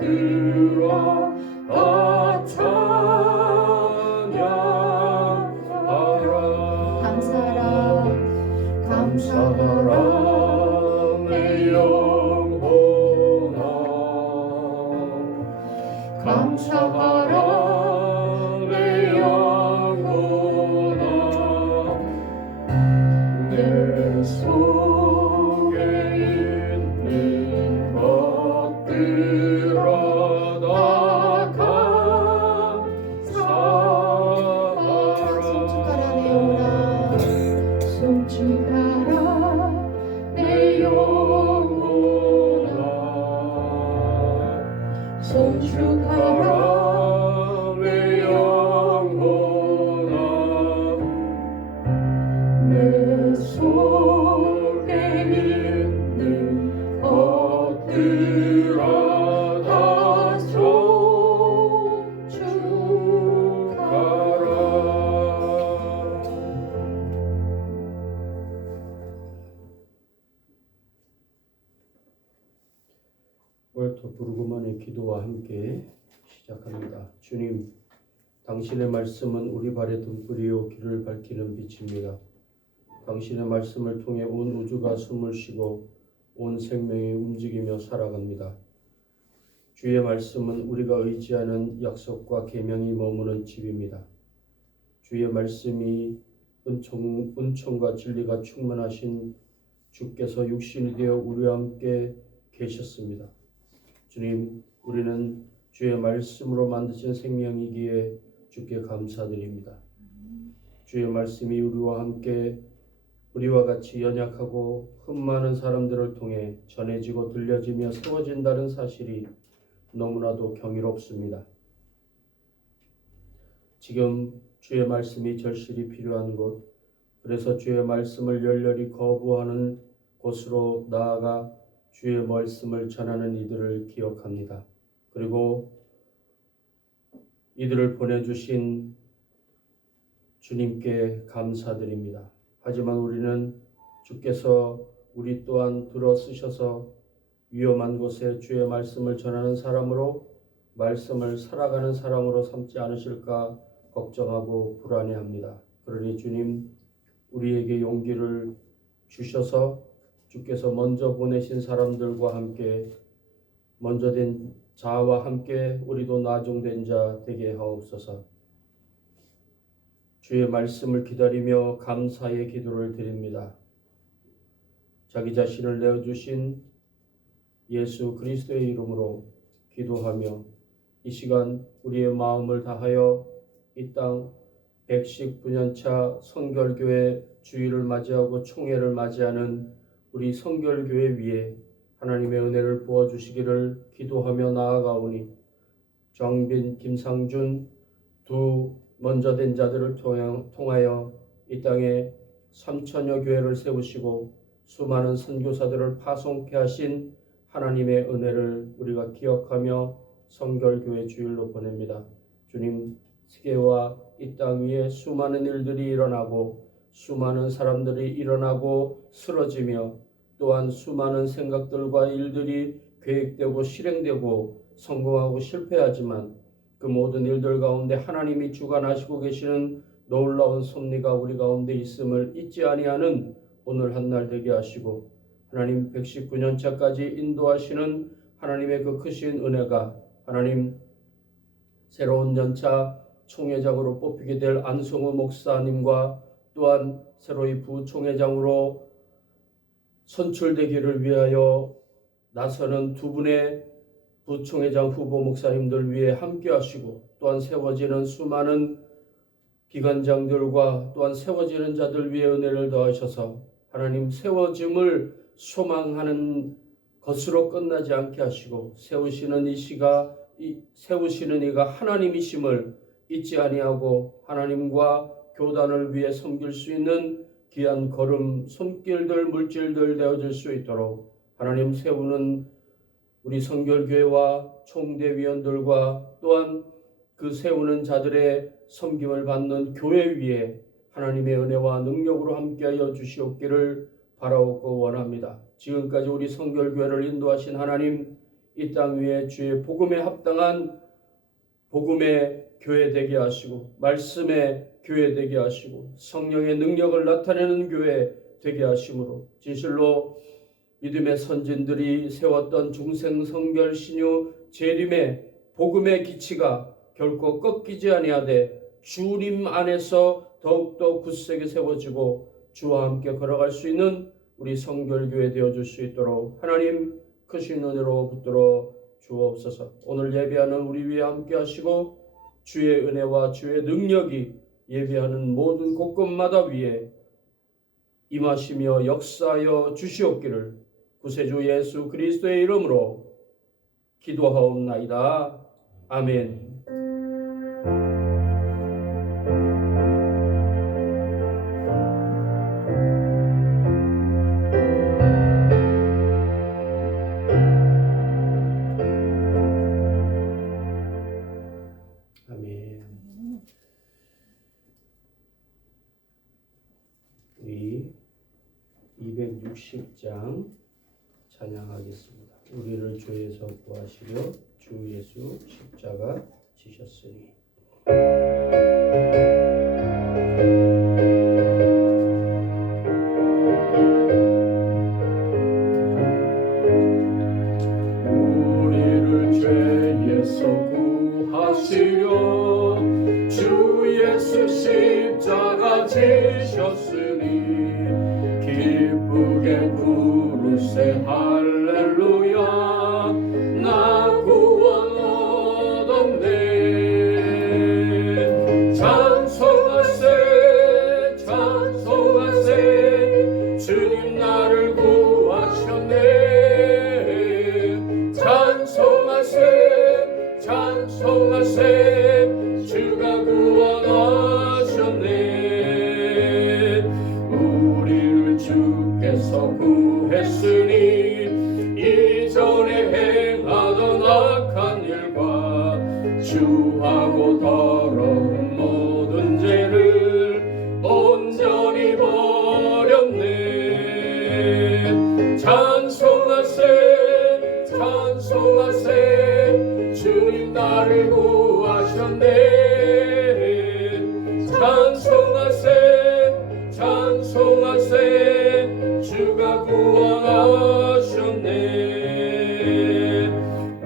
것들아 다 찬양하라. 감사하라 내 영혼아. 감사하라 내 영혼아. 내 속에 있는 것들아 다 감사하라. 송축하라 내 영혼아. 송축하라 내 영혼아. 내 속에 있는 것들아 다 송축하라. 월터 부르고만의 기도와 함께 시작합니다. 주님, 당신의 말씀은 우리 발의 등불이요 길을 밝히는 빛입니다. 당신의 말씀을 통해 온 우주가 숨을 쉬고 온 생명이 움직이며 살아갑니다. 주의 말씀은 우리가 의지하는 약속과 계명이 머무는 집입니다. 주의 말씀이 은총과 진리가 충만하신 주께서 육신이 되어 우리와 함께 계셨습니다. 주님, 우리는 주의 말씀으로 만드신 생명이기에 주께 감사드립니다. 주의 말씀이 우리와 함께 우리와 같이 연약하고 흠 많은 사람들을 통해 전해지고 들려지며 세워진다는 사실이 너무나도 경이롭습니다. 지금 주의 말씀이 절실히 필요한 곳, 그래서 주의 말씀을 열렬히 거부하는 곳으로 나아가 주의 말씀을 전하는 이들을 기억합니다. 그리고 이들을 보내주신 주님께 감사드립니다. 하지만 우리는 주께서 우리 또한 들어 쓰셔서 위험한 곳에 주의 말씀을 전하는 사람으로, 말씀을 살아가는 사람으로 삼지 않으실까 걱정하고 불안해합니다. 그러니 주님, 우리에게 용기를 주셔서 주께서 먼저 보내신 사람들과 함께 먼저 된 자와 함께 우리도 나중된 자 되게 하옵소서. 주의 말씀을 기다리며 감사의 기도를 드립니다. 자기 자신을 내어주신 예수 그리스도의 이름으로 기도하며 이 시간 우리의 마음을 다하여 이 땅 119년차 성결교회 주일을 맞이하고 총회를 맞이하는 우리 성결교회 위에 하나님의 은혜를 부어주시기를 기도하며 나아가오니 정빈, 김상준 두 먼저 된 자들을 통하여 이 땅에 3천여 교회를 세우시고 수많은 선교사들을 파송케 하신 하나님의 은혜를 우리가 기억하며 성결교회 주일로 보냅니다. 주님, 세계와 이 땅 위에 수많은 일들이 일어나고 수많은 사람들이 일어나고 쓰러지며 또한 수많은 생각들과 일들이 계획되고 실행되고 성공하고 실패하지만 그 모든 일들 가운데 하나님이 주관하시고 계시는 놀라운 섭리가 우리 가운데 있음을 잊지 아니하는 오늘 한날 되게 하시고 하나님 119년차까지 인도하시는 하나님의 그 크신 은혜가 하나님 새로운 연차 총회장으로 뽑히게 될 안성우 목사님과 또한 새로이 부총회장으로 선출되기를 위하여 나서는 두 분의 부총회장 후보 목사님들 위해 함께 하시고 또한 세워지는 수많은 기관장들과 또한 세워지는 자들 위해 은혜를 더하셔서 하나님 세워짐을 소망하는 것으로 끝나지 않게 하시고 세우시는 이가 하나님이심을 잊지 아니하고 하나님과 교단을 위해 섬길 수 있는 귀한 걸음, 손길들, 물질들 되어질 수 있도록 하나님 세우는 우리 성결교회와 총대위원들과 또한 그 세우는 자들의 섬김을 받는 교회 위에 하나님의 은혜와 능력으로 함께하여 주시옵기를 바라옵고 원합니다. 지금까지 우리 성결교회를 인도하신 하나님, 이 땅 위에 주의 복음에 합당한 복음의 교회 되게 하시고 말씀의 교회 되게 하시고 성령의 능력을 나타내는 교회 되게 하심으로 진실로 믿음의 선진들이 세웠던 중생 성결 신유 재림의 복음의 기치가 결코 꺾이지 아니하되 주님 안에서 더욱더 굳세게 세워지고 주와 함께 걸어갈 수 있는 우리 성결교회 되어줄 수 있도록 하나님 크신 은혜로 붙들어 주옵소서. 오늘 예배하는 우리 위에 함께 하시고 주의 은혜와 주의 능력이 예배하는 모든 곳곳마다 위에 임하시며 역사하여 주시옵기를 구세주 예수 그리스도의 이름으로 기도하옵나이다. 아멘. 아멘. 우리 260장 찬양하겠습니다. 우리를 죄에서 구하시려 주 예수 십자가 지셨으니. 우리를 죄에서 구하시려 주 예수 십자가 지셨으니 기쁘게 부르세 할렐루야 나 구원 얻었네. 찬송하세 찬송하세 주님 나를 구하셨네. 찬송하세 찬송하세 주가 구원하셨네. 우리를 주께서 구했으니 이전에 행하던 악한 일과 주하고 더러운 모든 죄를 온전히 버렸네. 찬송하세 찬송하세 주님 나를 구하셨네. 찬송하세 찬송하세 주가 구원하셨네.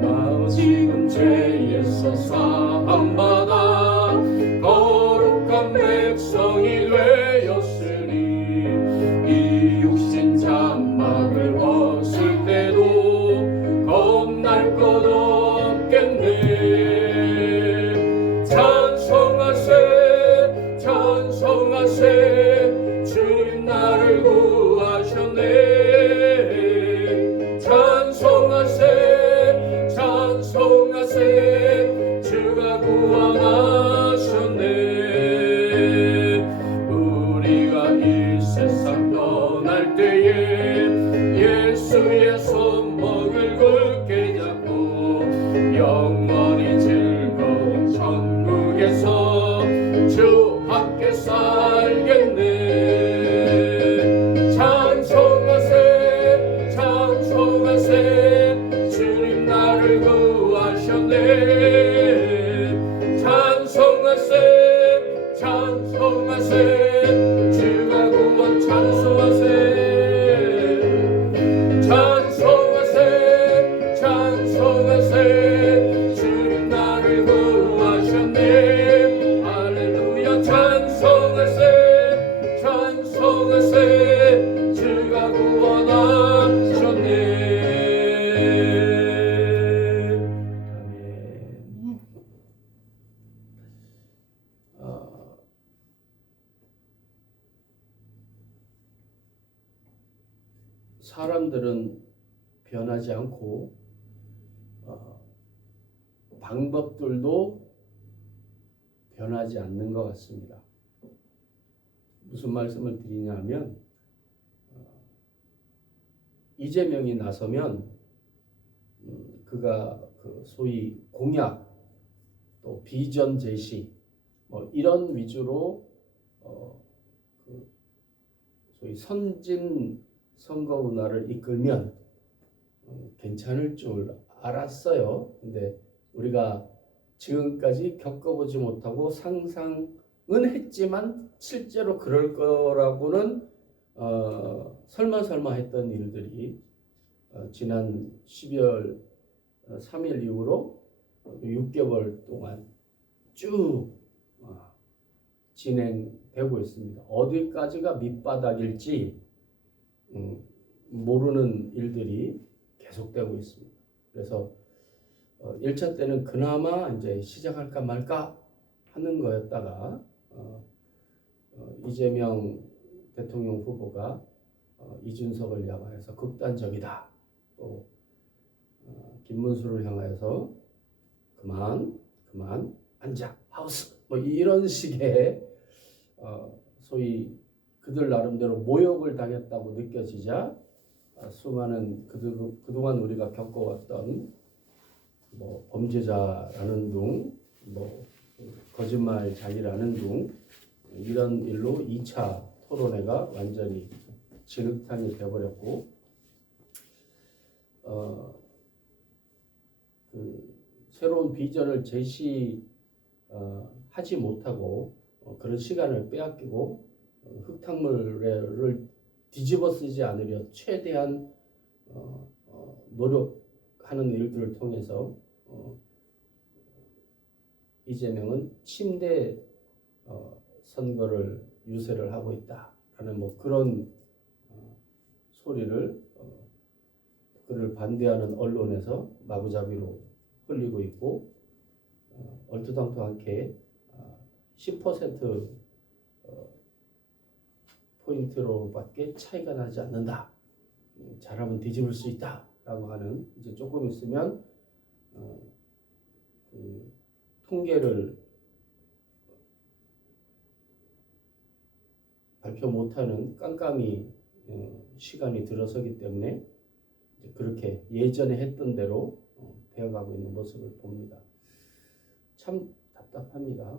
나 지금 죄에서 사함받아 거룩한 백성이 되었으니 이 육신 장막을 벗을 때도 겁날 것 없겠네. 찬송하세 찬송하세 주님 나를 구하셨네. 찬송하세 찬송하세 주가 구원하셨네. 우리가 이 세상 떠날 때에 예수의 손목을 굳게 잡고 영원히 즐거운 천국에서 주 함께 살겠네. 찬송하세 찬송하세 주님 나를 구하셨네. 찬송하세 찬송하세 주가 구원 찬송하세 찬송하세 찬송하세 주님 나를 구하셨네. 할렐루야 찬송하세 찬송하세 주가 구원하셨네. 아멘. 사람들은 변하지 않고 방법들도 변하지 않는 것 같습니다. 무슨 말씀을 드리냐면 이재명이 나서면 그가 소위 공약 또 비전 제시 이런 위주로 소위 선진 선거 문화를 이끌면 괜찮을 줄 알았어요. 근데 우리가 지금까지 겪어보지 못하고 상상은 했지만 실제로 그럴 거라고는 설마 했던 일들이 지난 12월 3일 이후로 6개월 동안 쭉 진행되고 있습니다. 어디까지가 밑바닥일지 모르는 일들이 계속되고 있습니다. 그래서 1차 때는 그나마 이제 시작할까 말까 하는 거였다가 이재명 대통령 후보가 이준석을 향하여서 극단적이다. 또 김문수를 향하여서 그만 앉아 하우스 뭐 이런 식의 소위 그들 나름대로 모욕을 당했다고 느껴지자 수많은 그동안 우리가 겪어왔던 뭐 범죄자라는 둥, 뭐 거짓말장이라는 둥 이런 일로 2차 토론회가 완전히 진흙탕이 되어버렸고 그 새로운 비전을 제시하지 못하고 그런 시간을 빼앗기고 흙탕물을 뒤집어 쓰지 않으려 최대한 노력하는 일들을 통해서 이재명은 침대 선거를 유세를 하고 있다라는 뭐 그런 소리를 그를 반대하는 언론에서 마구잡이로 흘리고 있고 얼토당토않게 10% 포인트로밖에 차이가 나지 않는다. 잘하면 뒤집을 수 있다라고 하는 이제 조금 있으면 그 통계를 발표 못하는 깜깜이 시간이 들어서기 때문에 그렇게 예전에 했던 대로 되어가고 있는 모습을 봅니다. 참 답답합니다.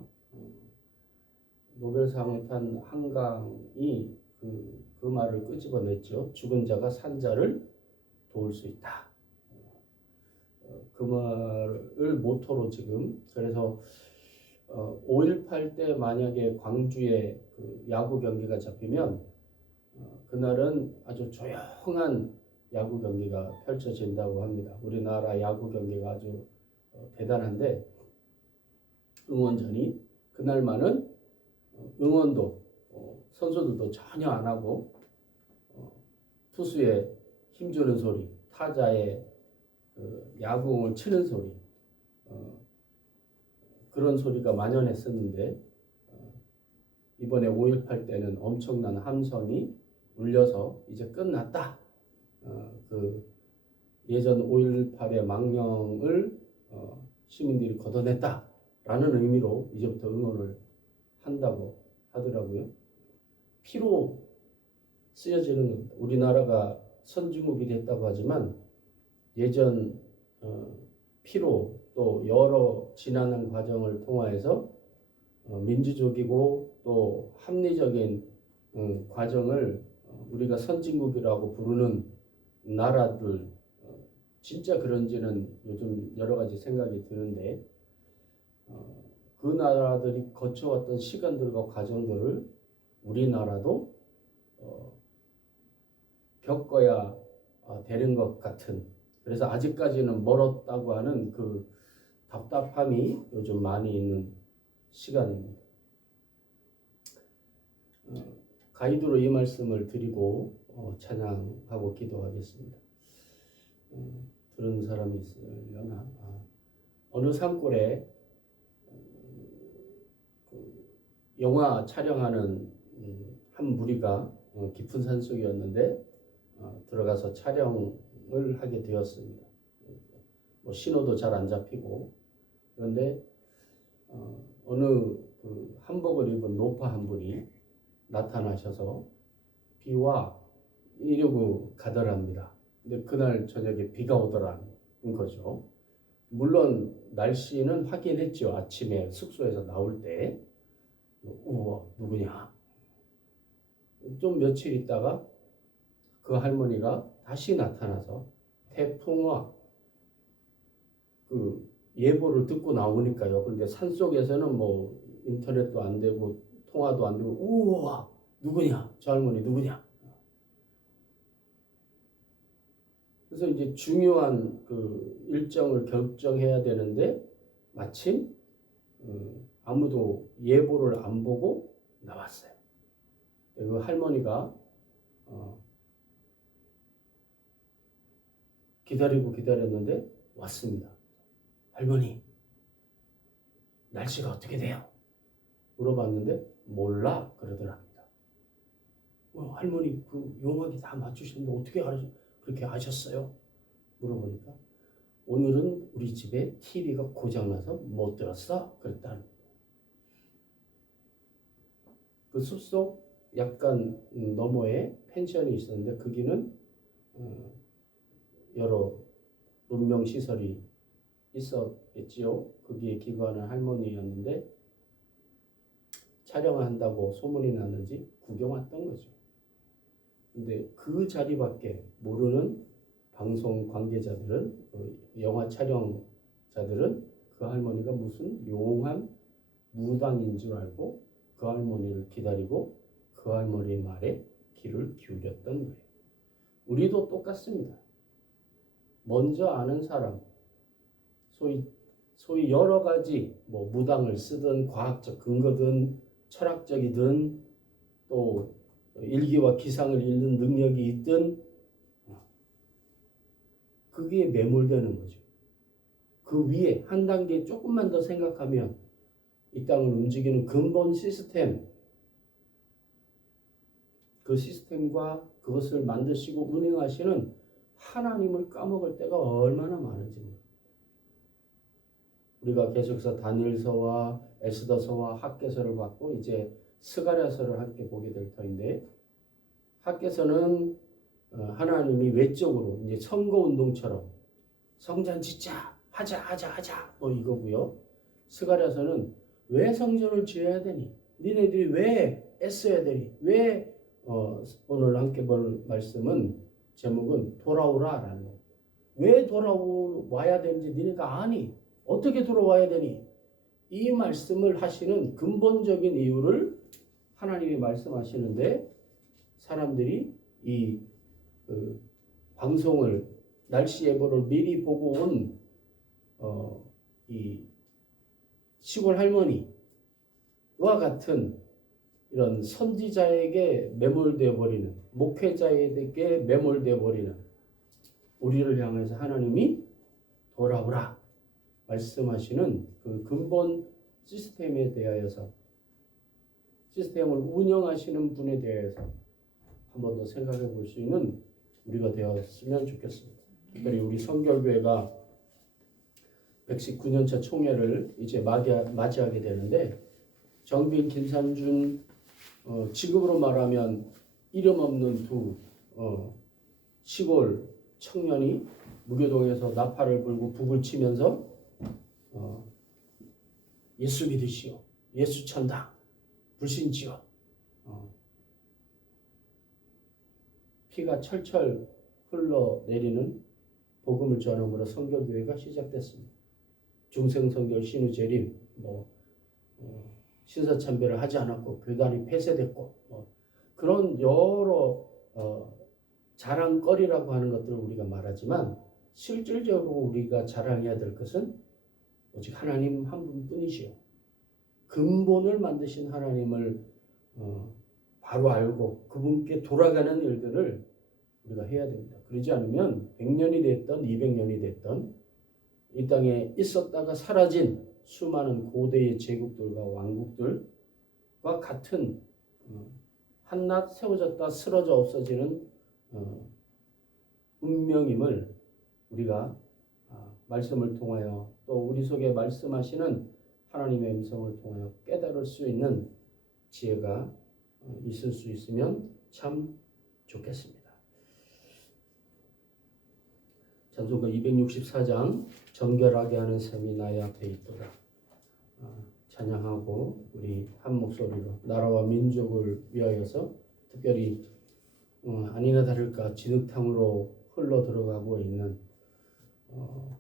노벨상을 탄 한강이 그 말을 끄집어냈죠. 죽은 자가 산 자를 도울 수 있다. 그 말을 모토로 지금 그래서 5.18 때 만약에 광주에 그 야구 경기가 잡히면 그날은 아주 조용한 야구 경기가 펼쳐진다고 합니다. 우리나라 야구 경기가 아주 대단한데 응원전이 그날만은 응원도 선수들도 전혀 안 하고 투수의 힘주는 소리, 타자의 그 야구공을 치는 소리 그런 소리가 만연했었는데 이번에 5.18 때는 엄청난 함성이 울려서 이제 끝났다. 그 예전 5.18의 망령을 시민들이 걷어냈다라는 의미로 이제부터 응원을 한다고 하더라고요. 피로 쓰여지는 겁니다. 우리나라가 선진국이 됐다고 하지만 예전 피로 또 여러 지나는 과정을 통하여서 민주적이고 또 합리적인 과정을 우리가 선진국이라고 부르는 나라들 진짜 그런지는 요즘 여러 가지 생각이 드는데 그 나라들이 거쳐왔던 시간들과 과정들을 우리나라도 겪어야 되는 것 같은 그래서 아직까지는 멀었다고 하는 그 답답함이 요즘 많이 있는 시간입니다. 가이드로 이 말씀을 드리고 찬양하고 기도하겠습니다. 들은 사람이 있으려나? 어느 산골에 영화 촬영하는 한 무리가 깊은 산속이었는데 들어가서 촬영을 하게 되었습니다. 뭐 신호도 잘 안 잡히고 그런데 어느 그 한복을 입은 노파 한 분이 나타나셔서 비와 이러고 가더랍니다. 근데 그날 저녁에 비가 오더라는 거죠. 물론 날씨는 확인했죠. 아침에 숙소에서 나올 때 우와 누구냐. 좀 며칠 있다가 그 할머니가 다시 나타나서 태풍 와 그 예보를 듣고 나오니까요. 그런데 산속에서는 뭐 인터넷도 안 되고 통화도 안 되고 우와 누구냐 저 할머니 누구냐. 그래서 이제 중요한 그 일정을 결정해야 되는데 마침 아무도 예보를 안 보고 나왔어요. 그 할머니가 기다리고 기다렸는데 왔습니다. 할머니 날씨가 어떻게 돼요? 물어봤는데 몰라 그러더랍니다. 할머니 그 용어기 다 맞추시는데 어떻게 그렇게 아셨어요? 물어보니까 오늘은 우리 집에 TV가 고장나서 못 들었어 그랬다는 거예요. 그 숲속 약간 너머에 펜션이 있었는데 거기는 여러 문명시설이 있었겠지요. 거기에 기거하는 할머니였는데 촬영을 한다고 소문이 났는지 구경 왔던 거죠. 근데 그 자리밖에 모르는 방송 관계자들은 영화 촬영자들은 그 할머니가 무슨 용한 무당인 줄 알고 그 할머니를 기다리고 그 할머니 말에 귀를 기울였던 거예요. 우리도 똑같습니다. 먼저 아는 사람, 소위 여러 가지 뭐 무당을 쓰든 과학적 근거든 철학적이든 또 일기와 기상을 읽는 능력이 있든 그게 매몰되는 거죠. 그 위에 한 단계 조금만 더 생각하면 이 땅을 움직이는 근본 시스템, 그 시스템과 그것을 만드시고 운행하시는 하나님을 까먹을 때가 얼마나 많은지 모릅니다. 우리가 계속해서 다니엘서와 에스더서와 학개서를 받고 이제 스가랴서를 함께 보게 될 터인데 학개서는 하나님이 외적으로 이제 선거운동처럼 성전 짓자 하자 뭐 이거고요. 스가랴서는 왜 성전을 지어야 되니? 니네들이 왜 애써야 되니? 왜 오늘 함께 볼 말씀은 제목은 돌아오라라는 거예요. 왜 돌아와야 되는지 니네가 아니? 어떻게 돌아와야 되니? 이 말씀을 하시는 근본적인 이유를 하나님이 말씀하시는데 사람들이 이 방송을 날씨 예보를 미리 보고 온 이 시골 할머니와 같은 이런 선지자에게 매몰되어 버리는 목회자에게 매몰되어 버리는 우리를 향해서 하나님이 돌아오라 말씀하시는 그 근본 시스템에 대하여서 시스템을 운영하시는 분에 대해서 한 번 더 생각해 볼 수 있는 우리가 되었으면 좋겠습니다. 특별히 우리 성결교회가 119년차 총회를 이제 맞이하게 되는데 정빈, 김삼준 지금으로 말하면 이름 없는 두 시골 청년이 무교동에서 나팔을 불고 북을 치면서 예수 믿으시오, 예수 천당, 불신지어 피가 철철 흘러내리는 복음을 전함으로 성결교회가 시작됐습니다. 중생성결 신우재림 신사참배를 하지 않았고 교단이 폐쇄됐고 그런 여러 자랑거리라고 하는 것들을 우리가 말하지만 실질적으로 우리가 자랑해야 될 것은 오직 하나님 한 분뿐이시요. 근본을 만드신 하나님을 바로 알고 그분께 돌아가는 일들을 우리가 해야 됩니다. 그러지 않으면 100년이 됐던 200년이 됐던 이 땅에 있었다가 사라진 수많은 고대의 제국들과 왕국들과 같은 한낱 세워졌다 쓰러져 없어지는 운명임을 우리가 말씀을 통하여 또 우리 속에 말씀하시는 하나님의 음성을 통하여 깨달을 수 있는 지혜가 있을 수 있으면 참 좋겠습니다. 찬송가 264장 정결하게 하는 셈이 나의 앞에 있도다. 찬양하고 우리 한 목소리로 나라와 민족을 위하여서 특별히 아니나 다를까 진흙탕으로 흘러 들어가고 있는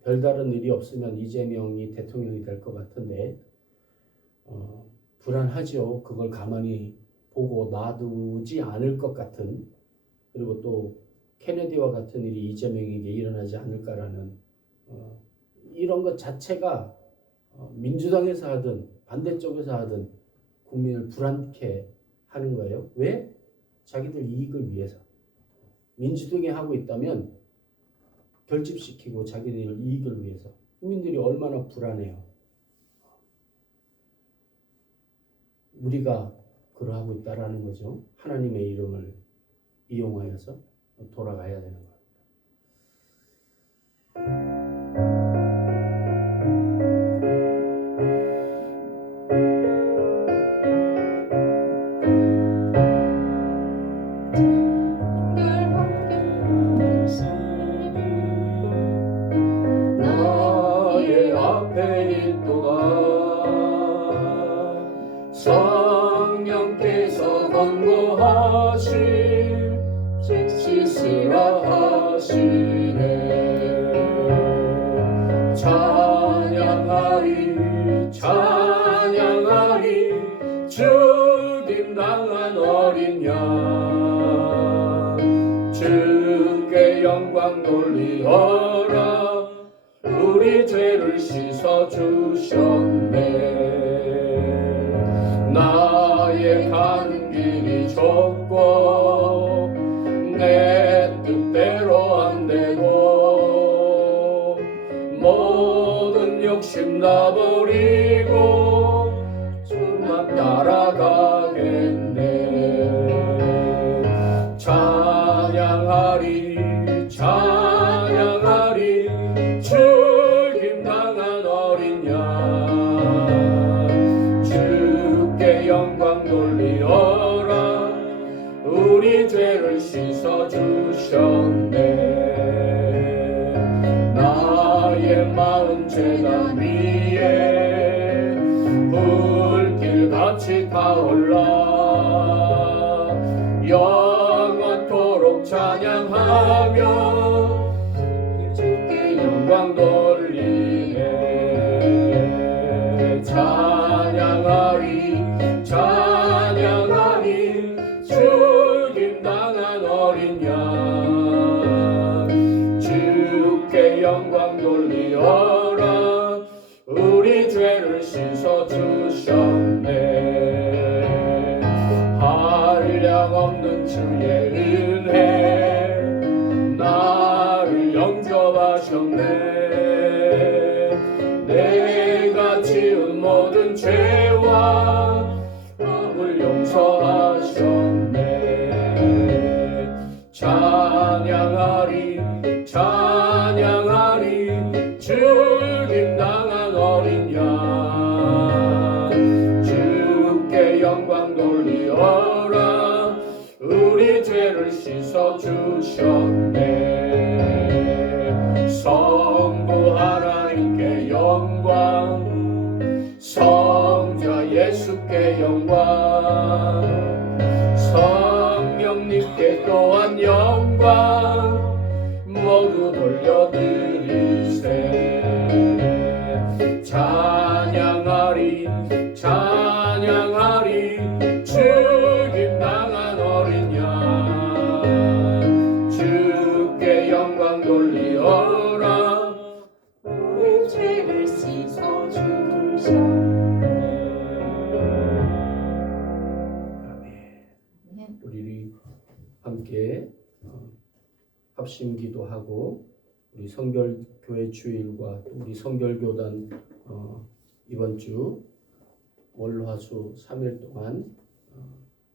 별다른 일이 없으면 이재명이 대통령이 될 것 같은데 불안하죠. 그걸 가만히 보고 놔두지 않을 것 같은, 그리고 또 케네디와 같은 일이 이재명에게 일어나지 않을까라는 이런 것 자체가 민주당에서 하든 반대쪽에서 하든 국민을 불안케 하는 거예요. 왜? 자기들 이익을 위해서. 민주당이 하고 있다면 결집시키고 자기들 이익을 위해서. 국민들이 얼마나 불안해요. 우리가 그러하고 있다라는 거죠. 하나님의 이름을 이용하여서 돌아가야 되는 거예요. 나의 앞에 있도다 성령께서 권고하실 씻으라 하시네. 찬양하리 찬양하리 죽임당한 어린 양 주께 영광 돌리어라. 우리 죄를 씻어주셨네. 나의 가는 길이 좁고 내 뜻대로 안 되고 모든 욕심 다 버리고 주만 따라가겠네. 찬양하리 찬양하리 죽임당한 어린 양 주께 영광 돌리어라. 우리 죄를 씻어주셨네. 나의 마음 제단 위에 불길같이 타올라 영원토록 찬양하며 주께 영광 돌리네. 찬양하리 찬양하리 죽임당한 어린 양 주께 영광 돌리어라. 우리 죄를 씻어주셨네. 한량없는 주의 은혜 나를 영접하셨네. 내가 지은 모든 죄와 마음을 용서하셨네. 찬양하리 찬양하리 죽임당한 어린 양 주께 영광 돌리어라. 우리 죄를 씻어주셨네. 성부 하나님께 영광 성자 예수께 영광 성령님께 또한 영광 모두 돌려드리세. 찬양하리 찬양하리 죽임당한 어린 양 주께 영광 돌리어라. 우리 죄를 씻어주셨네. 아멘. 우리 함께 합심 기도하고 우리 성결교회 주일과 우리 성결교단 이번 주 월화수 3일 동안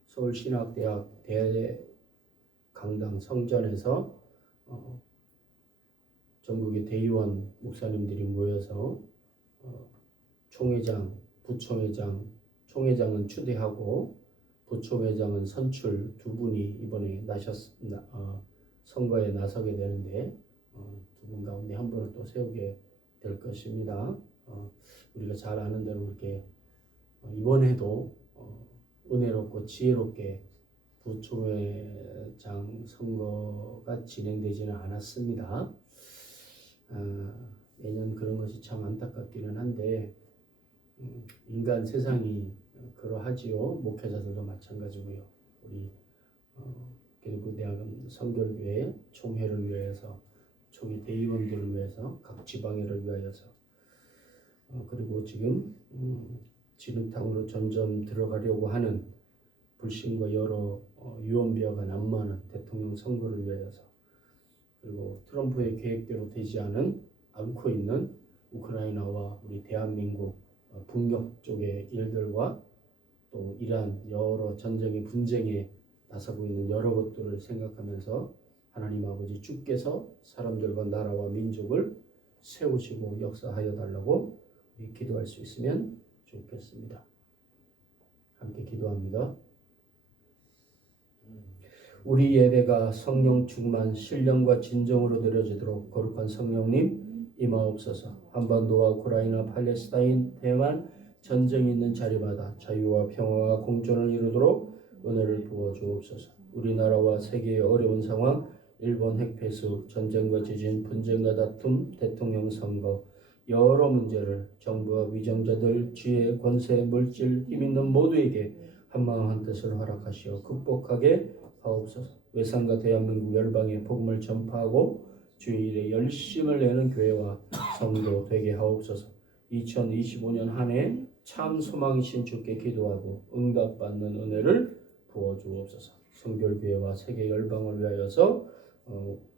서울신학대학 대강당 성전에서 전국의 대의원 목사님들이 모여서 총회장, 부총회장, 총회장은 추대하고 부총회장은 선출 두 분이 이번에 선거에 나서게 되는데 두 분 가운데 한 분을 또 세우게 될 것입니다. 우리가 잘 아는 대로 이렇게 이번에도 은혜롭고 지혜롭게 부총회장 선거가 진행되지는 않았습니다. 매년 그런 것이 참 안타깝기는 한데 인간 세상이 그러하지요. 목회자들도 마찬가지고요. 우리 기독교대학은 성결교회 총회를 위해서, 총회 대의원들을 위해서, 각 지방회를 위하여서, 그리고 지금 진흙탕으로 점점 들어가려고 하는 불신과 여러 유언비어가 난무하는 대통령 선거를 위하여서, 그리고 트럼프의 계획대로 되지 않고 있는 우크라이나와 우리 대한민국 북녘 쪽의 일들과 또 이러한 여러 전쟁의 분쟁에 나서고 있는 여러 것들을 생각하면서 하나님 아버지 주께서 사람들과 나라와 민족을 세우시고 역사하여 달라고 우리 기도할 수 있으면 좋겠습니다. 함께 기도합니다. 우리 예배가 성령 충만 신령과 진정으로 드려지도록 거룩한 성령님 임하옵소서. 한반도와 우크라이나, 팔레스타인, 대만 전쟁이 있는 자리마다 자유와 평화와 공존을 이루도록 은혜를 부어주옵소서. 우리나라와 세계의 어려운 상황, 일본 핵폐수, 전쟁과 지진, 분쟁과 다툼, 대통령 선거, 여러 문제를 정부와 위정자들, 지혜, 권세, 물질, 힘 있는 모두에게 한마음 한뜻을 허락하시어 극복하게 하옵소서. 외상과 대한민국 열방에 복음을 전파하고 주의 일에 열심을 내는 교회와 성도 되게 하옵소서. 2025년 한 해 참 소망이신 주께 기도하고 응답받는 은혜를 부어주옵소서. 성결교회와 세계 열방을 위하여서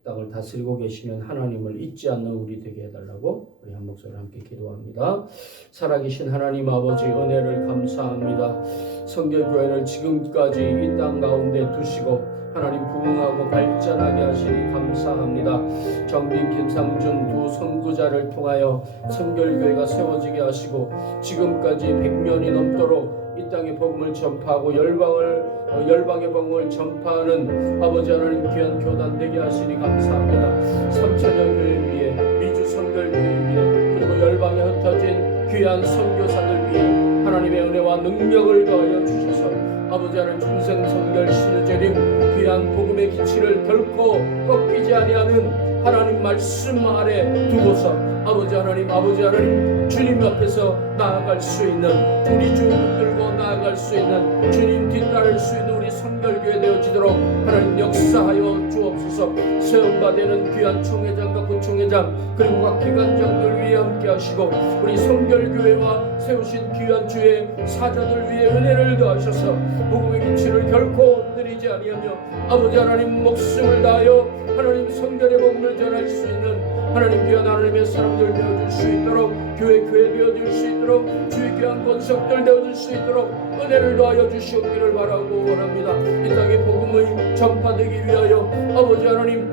땅을 다스리고 계시는 하나님을 잊지 않는 우리 되게 해달라고 우리 한 목소리로 함께 기도합니다. 살아계신 하나님 아버지 은혜를 감사합니다. 성결교회를 지금까지 이 땅 가운데 두시고 하나님 부흥하고 발전하게 하시니 감사합니다. 정빈, 김상준 두 선구자를 통하여 성결교회가 세워지게 하시고 지금까지 100년이 넘도록 이 땅의 복음을 전파하고 열방의 복음을 전파하는 아버지 하나님 귀한 교단 되게 하시니 감사합니다. 3천여 교회 위에, 미주 성결교회 위에, 그리고 열방에 흩어진 귀한 선교사들 위에 하나님의 은혜와 능력을 더하여 주셔서 아버지 하나님 중생 성결 신우재림 귀한 복음의 기치를 결코 꺾이지 아니하는 하나님 말씀 아래 두고서 아버지 하나님 주님 앞에서 나아갈 수 있는, 우리 주 붙들고 나아갈 수 있는, 주님 뒤따를 수 있는 우리 성결교회 되어지도록 하나님 역사하여 주옵소서. 세움받는 귀한 총회장과 부총회장 그리고 각 기관장들 위에 함께 하시고 우리 성결교회와 세우신 귀한 주의 사자들 위에 은혜를 더하셔서 복음의 기치를 결코 느리지 아니하며 아버지 하나님 목숨을 다하여 하나님 성결의 복음을 전할 수 있는 하나님 귀한 하나님의 사람들 되어줄 수 있도록, 교회 되어줄 수 있도록, 주의 귀한 권석들 되어줄 수 있도록 은혜를 더하여 주시옵기를 바라고 원합니다. 이 땅의 복음의 전파되기 위하여 아버지 하나님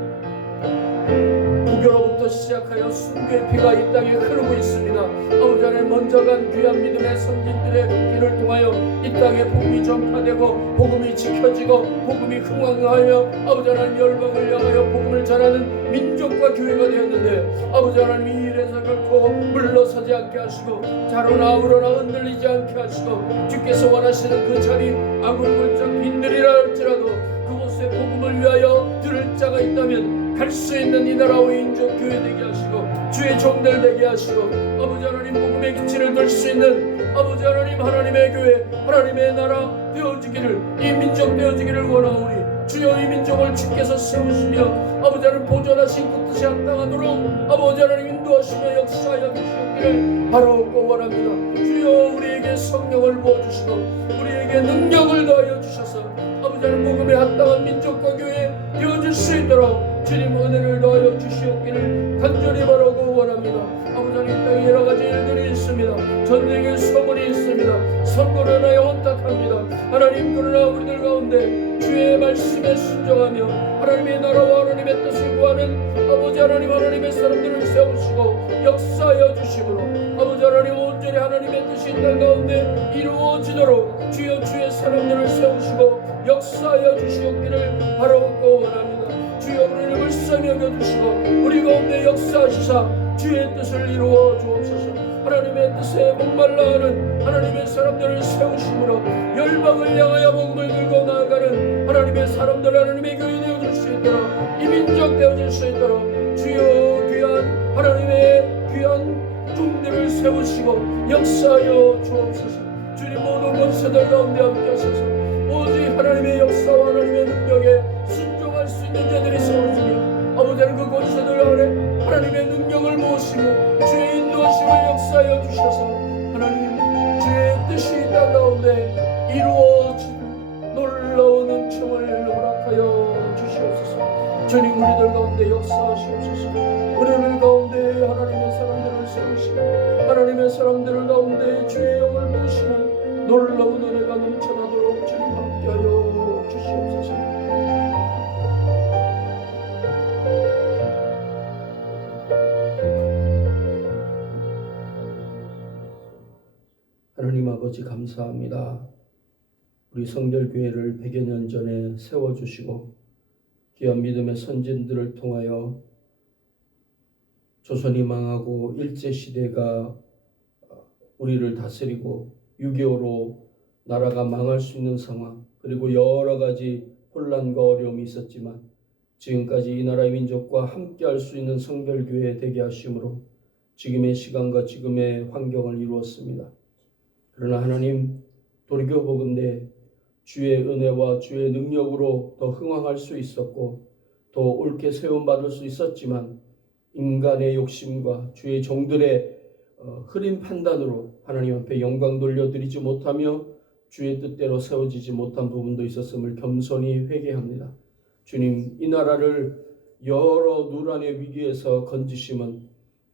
무교로부터 시작하여 순교의 피가 이 땅에 흐르고 있습니다. 아버지 하나님 먼저 간 귀한 믿음의 선진들의 길을 통하여 이 땅에 복음이 전파되고 복음이 지켜지고 복음이 흥왕하여 아버지 하나님 열방을 향하여 복음을 전하는 민족과 교회가 되었는데 아버지 하나님 이 일에서 결코 물러서지 않게 하시고 자로나 우러나 흔들리지 않게 하시고 주께서 원하시는 그 자리 아굴굴쩍 빈들이라 할지라도 그곳에 복음을 위하여 들을 자가 있다면 갈 수 있는 이 나라와 인족 교회 되게 하시고 주의 종들 되게 하시고 아버지 하나님 복음의 기치를 들 수 있는 아버지 하나님 하나님의 교회 하나님의 나라 되어지기를 이 민족 되어지기를 원하오니 주여 이 민족을 주께서 세우시며 아버지 하나님 보존하신 그 뜻에 합당하도록 아버지 하나님 인도하시며 역사하여 주시기를 바라옵고 원합니다. 주여 우리에게 성령을 부어주시고 우리에게 능력을 더하여 주셔서 아버지 하나님 복음에 합당한 민족과 교회 되어질 수 있도록 주님 은혜를 더하여 주시옵기를 간절히 바라고 원합니다. 아버지 하나님 이 땅에 여러 가지 일들이 있습니다. 전쟁의 소문이 있습니다. 선거를 하여 혼탁합니다. 하나님 그러나 우리들 가운데 주의 말씀에 순종하며 하나님의 나라와 하나님의 뜻을 구하는 아버지 하나님의 사람들을 세우시고 역사하여 주시므로 아버지 하나님 온전히 하나님의 뜻이 이 땅 가운데 이루어지도록 주여 주의 사람들을 세우시고 역사하여 주시옵기를 바라옵고 원합니다. 주여 우리를 불쌍히 여겨주시고 우리 가운데 역사하시사 주의 뜻을 이루어 주옵소서. 하나님의 뜻에 목말라하는 하나님의 사람들을 세우심으로 열방을 향하여 복음을 들고 나아가는 하나님의 사람들 하나님의 교회 되어줄 수 있도록 이 민족 되어질 수 있도록 주여 귀한 하나님 주시고 역사하여 주옵소서. 주님 모든 권세들 가운데 함께 하소서. 오직 하나님의 역사와 하나님의 능력에 순종할 수 있는 자들이 세워지며 아버지는 그 권세들 아래 하나님의 능력을 모으시고 주의 인도하심을 역사하여 주셔서 하나님 주의 뜻이 이 땅 가운데 이루어지는 놀라운 은총을 허락하여 주시옵소서. 주님 우리들 가운데 역사하시옵소서. 우리들 가운데 하나님의 사람들을 세우시고 하나님의 사람들 가운데 주의 영을 모시는 놀라운 은혜가 넘쳐나도록 주님 함께하여 주시옵소서. 하나님 아버지 감사합니다. 우리 성결교회를 100여 년 전에 세워주시고 귀한 믿음의 선진들을 통하여 조선이 망하고 일제시대가 우리를 다스리고 6.25로 나라가 망할 수 있는 상황, 그리고 여러 가지 혼란과 어려움이 있었지만 지금까지 이 나라의 민족과 함께 할 수 있는 성결교회 되게 하심으로 지금의 시간과 지금의 환경을 이루었습니다. 그러나 하나님 돌이켜보건대 주의 은혜와 주의 능력으로 더 흥왕할 수 있었고 더 옳게 세움받을 수 있었지만 인간의 욕심과 주의 종들의 흐린 판단으로 하나님 앞에 영광 돌려드리지 못하며 주의 뜻대로 세워지지 못한 부분도 있었음을 겸손히 회개합니다. 주님, 이 나라를 여러 누란의 위기에서 건지심은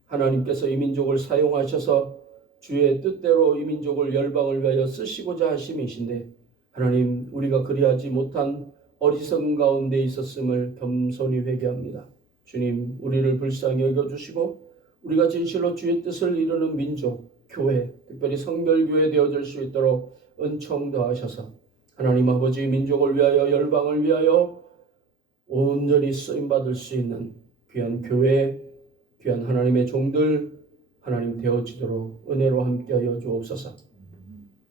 하나님께서 이 민족을 사용하셔서 주의 뜻대로 이 민족을 열방을 위하여 쓰시고자 하심이신데 하나님 우리가 그리하지 못한 어리석은 가운데 있었음을 겸손히 회개합니다. 주님 우리를 불쌍히 여겨주시고 우리가 진실로 주의 뜻을 이루는 민족, 교회, 특별히 성결교회 되어질 수 있도록 은총 더하셔서 하나님 아버지 민족을 위하여 열방을 위하여 온전히 쓰임받을 수 있는 귀한 교회, 귀한 하나님의 종들 하나님 되어지도록 은혜로 함께하여 주옵소서.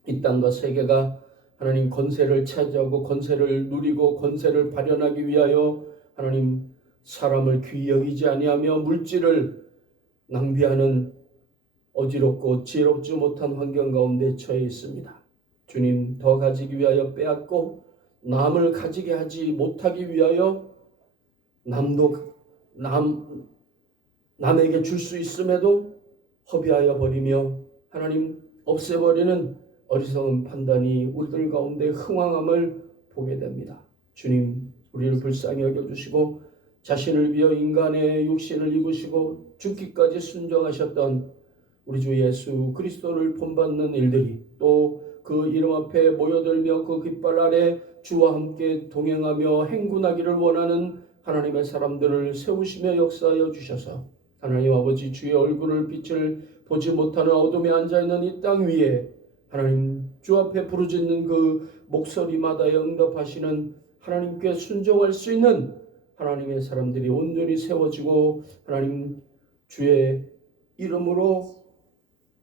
이 땅과 세계가 하나님 권세를 차지하고 권세를 누리고 권세를 발현하기 위하여 하나님 사람을 귀히 여기지 아니하며 물질을 낭비하는 어지럽고 지혜롭지 못한 환경 가운데 처해 있습니다. 주님 더 가지기 위하여 빼앗고 남을 가지게 하지 못하기 위하여 남에게 줄 수 있음에도 허비하여 버리며 하나님 없애버리는 어리석은 판단이 우리들 가운데 흥황함을 보게 됩니다. 주님 우리를 불쌍히 여겨주시고 자신을 위하여 인간의 육신을 입으시고 죽기까지 순종하셨던 우리 주 예수 그리스도를 본받는 일들이 또 그 이름 앞에 모여들며 그 깃발 아래 주와 함께 동행하며 행군하기를 원하는 하나님의 사람들을 세우시며 역사하여 주셔서 하나님 아버지 주의 얼굴을 빛을 보지 못하는 어둠에 앉아있는 이 땅 위에 하나님 주 앞에 부르짖는 그 목소리마다 응답하시는 하나님께 순종할 수 있는 하나님의 사람들이 온전히 세워지고 하나님 주의 이름으로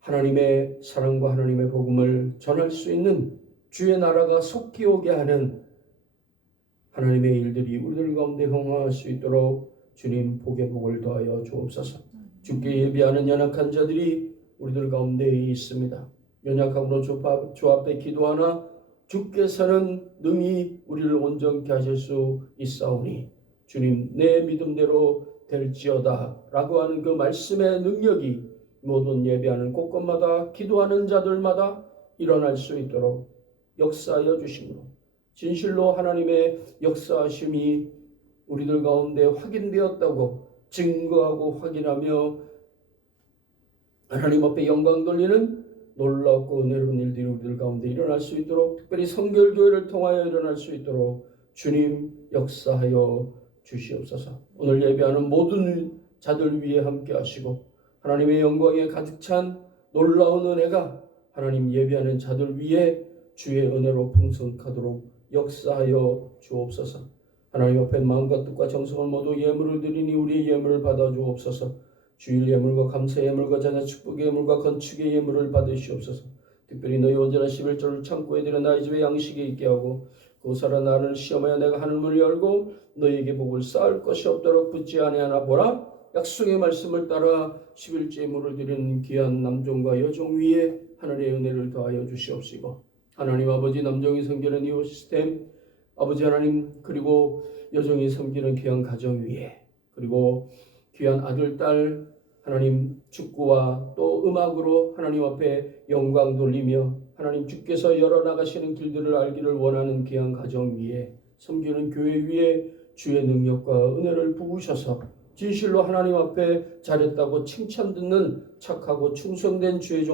하나님의 사랑과 하나님의 복음을 전할 수 있는 주의 나라가 속히 오게 하는 하나님의 일들이 우리들 가운데 흥황할 수 있도록 주님 복의 복을 더하여 주옵소서. 주께 예비하는 연약한 자들이 우리들 가운데 있습니다. 연약함으로 주 앞에 기도하나 주께서는 능히 우리를 온전케 하실 수 있사오니 주님 내 믿음대로 될지어다 라고 하는 그 말씀의 능력이 모든 예배하는 곳곳마다 기도하는 자들마다 일어날 수 있도록 역사하여 주시므로 진실로 하나님의 역사하심이 우리들 가운데 확인되었다고 증거하고 확인하며 하나님 앞에 영광 돌리는 놀랍고 은혜로운 일들이 우리들 가운데 일어날 수 있도록 특별히 성결교회를 통하여 일어날 수 있도록 주님 역사하여 주시옵소서. 오늘 예배하는 모든 자들 위에 함께 하시고 하나님의 영광에 가득 찬 놀라운 은혜가 하나님 예배하는 자들 위에 주의 은혜로 풍성하도록 역사하여 주옵소서. 하나님 앞에 마음과 뜻과 정성을 모두 예물을 드리니 우리의 예물을 받아 주옵소서. 주일 예물과 감사 예물과 자녀 축복의 예물과 건축의 예물을 받으시옵소서. 특별히 너희 온전한 11조를 창고에 들여 나의 집에 양식이 있게 하고 고사라 나를 시험하여 내가 하늘문을 열고 너희에게 복을 쌓을 것이 없도록 붙지 아니하나 보라. 약속의 말씀을 따라 11제물을 드리는 귀한 남종과 여종 위에 하늘의 은혜를 더하여 주시옵시고, 하나님 아버지, 남종이 섬기는 이 시스템, 아버지 하나님, 그리고 여종이 섬기는 귀한 가정 위에, 그리고 귀한 아들, 딸 하나님 축구와 또 음악으로 하나님 앞에 영광 돌리며 하나님 주께서 열어나가시는 길들을 알기를 원하는 귀한 가정 위에, 섬기는 교회 위에 주의 능력과 은혜를 부으셔서 진실로 하나님 앞에 잘했다고 칭찬 듣는 착하고 충성된 주의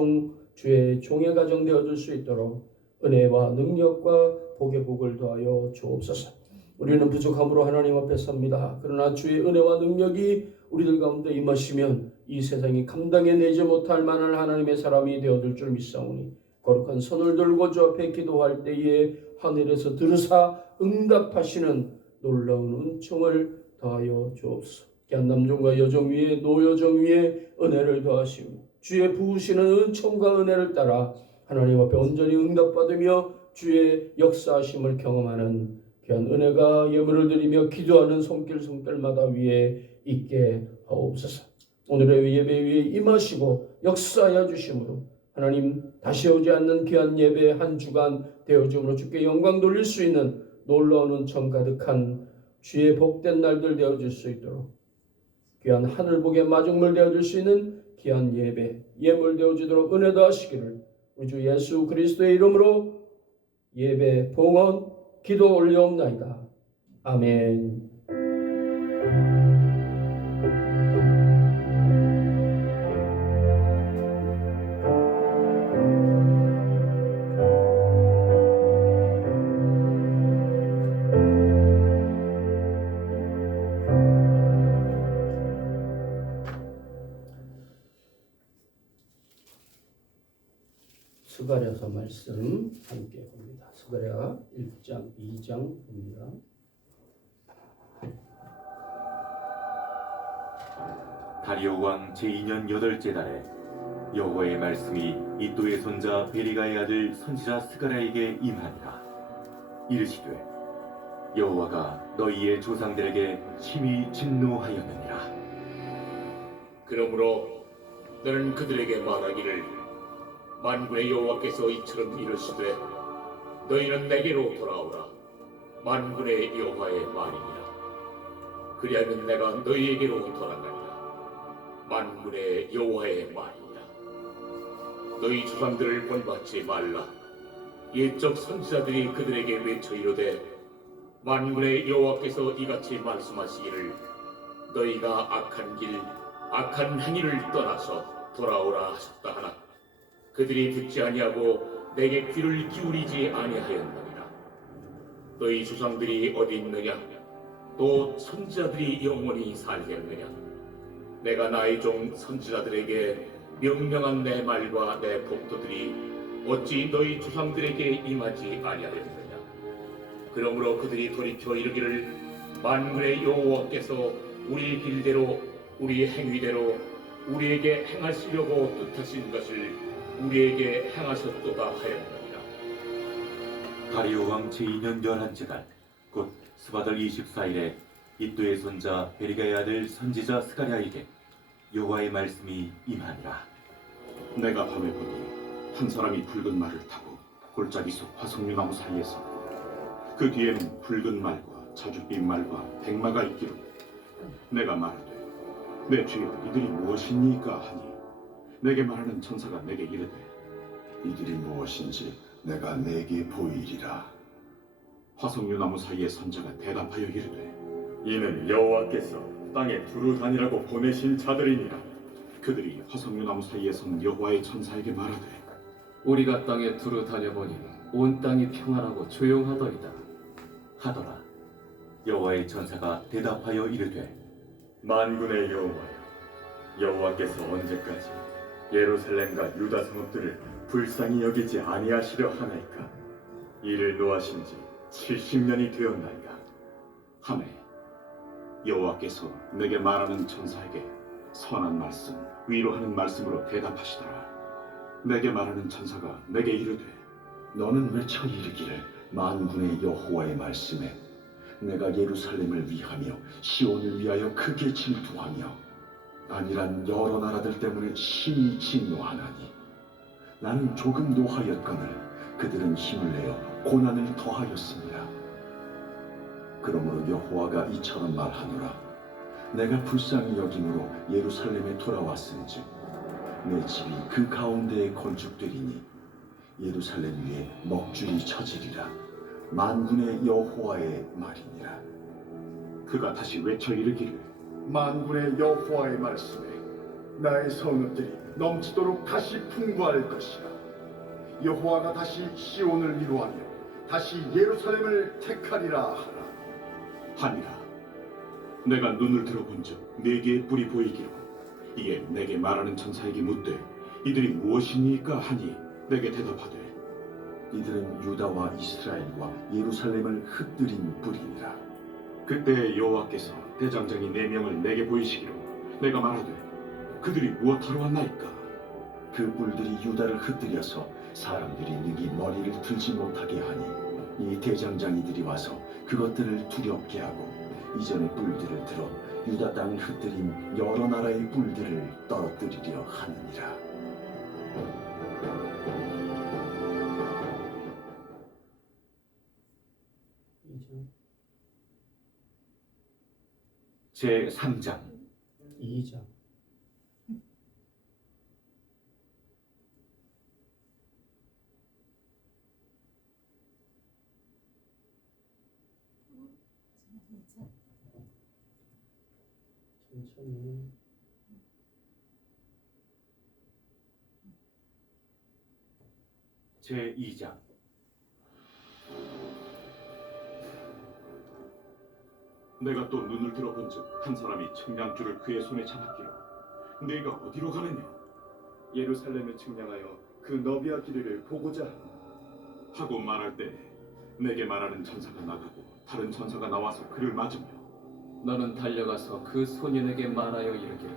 종의 가정 되어줄 수 있도록 은혜와 능력과 복의 복을 더하여 주옵소서. 우리는 부족함으로 하나님 앞에 섭니다. 그러나 주의 은혜와 능력이 우리들 가운데 임하시면 이 세상이 감당해내지 못할 만한 하나님의 사람이 되어줄 줄 믿사오니, 거룩한 손을 들고 주 앞에 기도할 때에 하늘에서 들으사 응답하시는 놀라운 은총을 더하여 주옵소서. 귀한 남종과 여종 위에 노여종 위에 은혜를 더하시고 주의 부으시는 은총과 은혜를 따라 하나님 앞에 온전히 응답받으며 주의 역사하심을 경험하는 귀한 은혜가 예물을 드리며 기도하는 손길마다 위에 있게 하옵소서. 오늘의 예배 위에 임하시고 역사하여 주심으로 하나님 다시 오지 않는 귀한 예배 한 주간 되어줌으로 주께 영광 돌릴 수 있는 놀라운 은총 가득한 주의 복된 날들 되어질 수 있도록 귀한 하늘복의 마중물 되어줄 수 있는 귀한 예배 예물 되어지도록 은혜 더하시기를 우리 주 예수 그리스도의 이름으로 예배 봉헌 기도 올려옵나이다. 아멘. 스가랴서 말씀 함께 봅니다. 스가랴 1장, 2장 봅니다. 다리오 왕 제2년 8째 달에 여호와의 말씀이 이도의 손자 베리가의 아들 선지자 스가랴에게 임하니라. 이르시되 여호와가 너희의 조상들에게 심히 진노하였느니라. 그러므로 너는 그들에게 말하기를, 만군의 여호와께서 이처럼 이르시되 너희는 내게로 돌아오라. 만군의 여호와의 말이니라. 그리하면 내가 너희에게로 돌아가리라. 만군의 여호와의 말이니라. 너희 조상들을 본받지 말라. 옛적 선지자들이 그들에게 외쳐 이르되, 만군의 여호와께서 이같이 말씀하시기를, 너희가 악한 길 악한 행위를 떠나서 돌아오라 하셨다 하나 그들이 듣지 아니하고 내게 귀를 기울이지 아니하였느니라. 너희 조상들이 어디 있느냐? 또 선지자들이 영원히 살겠느냐? 내가 나의 종 선지자들에게 명령한 내 말과 내 법도들이 어찌 너희 조상들에게 임하지 아니하였느냐? 그러므로 그들이 돌이켜 이르기를, 만군의 여호와께서 우리 길대로 우리 행위대로 우리에게 행하시려고 뜻하신 것을 우리에게 행하셨도다 하였느니라. 다리오 왕 제2년 11째 달 곧 스바들 24일에 이도의 손자 베리가의 아들 선지자 스가랴에게 여호와의 말씀이 임하니라. 내가 밤에 보니 한 사람이 붉은 말을 타고 골짜기 속 화석류나무 사이에 섰고 그 뒤에는 붉은 말과 자줏빛 말과 백마가 있기로 내가 말하되 내 주여 이들이 무엇이니까 하니 내게 말하는 천사가 내게 이르되 이들이 무엇인지 내가 내게 보이리라. 화석류나무 사이에 선자가 대답하여 이르되 이는 여호와께서 땅에 두루 다니라고 보내신 자들이니라. 그들이 화석류나무 사이에 선 여호와의 천사에게 말하되 우리가 땅에 두루 다녀보니 온 땅이 평안하고 조용하더이다 하더라. 여호와의 천사가 대답하여 이르되 만군의 여호와여, 여호와께서 언제까지 예루살렘과 유다 성읍들을 불쌍히 여기지 아니하시려 하나이까? 이를 노하신 지 70년이 되었나이까? 하매 여호와께서 내게 말하는 천사에게 선한 말씀 위로하는 말씀으로 대답하시더라. 내게 말하는 천사가 내게 이르되 너는 외쳐 이르기를 만군의 여호와의 말씀에 내가 예루살렘을 위하며 시온을 위하여 크게 질투하며 아니란 여러 나라들 때문에 심히 진노하나니 나는 조금 노하였거늘 그들은 힘을 내어 고난을 더하였습니다. 그러므로 여호와가 이처럼 말하노라. 내가 불쌍히 여김으로 예루살렘에 돌아왔은즉 내 집이 그 가운데에 건축되리니 예루살렘 위에 먹줄이 쳐지리라. 만군의 여호와의 말이니라. 그가 다시 외쳐 이르기를 만군의 여호와의 말씀에 나의 성읍들이 넘치도록 다시 풍부할 것이라. 여호와가 다시 시온을 위로하며 다시 예루살렘을 택하리라 하라. 하니라. 내가 눈을 들어본즉 네 개의 뿔이 보이기로 이에 내게 말하는 천사에게 묻되 이들이 무엇이니까 하니 내게 대답하되 이들은 유다와 이스라엘과 예루살렘을 흩뜨린 뿔이니라. 그때 여호와께서 대장장이 4명을 내게 보이시기로 내가 말하되 그들이 무엇하러 왔나이까? 그 뿔들이 유다를 흩뜨려서 사람들이 능히 머리를 들지 못하게 하니 이 대장장이들이 와서 그것들을 두렵게 하고 이전의 뿔들을 들어 유다 땅을 흩뜨린 여러 나라의 뿔들을 떨어뜨리려 하느니라. 제 3장 2장 천천히 제 2장 내가 또 눈을 들어본즉 한 사람이 측량줄을 그의 손에 잡았기로 네가 어디로 가느냐? 예루살렘을 측량하여 그 너비와 길이를 보고자 하고 말할 때 내게 말하는 천사가 나가고 다른 천사가 나와서 그를 맞으며 너는 달려가서 그 소년에게 말하여 이르기를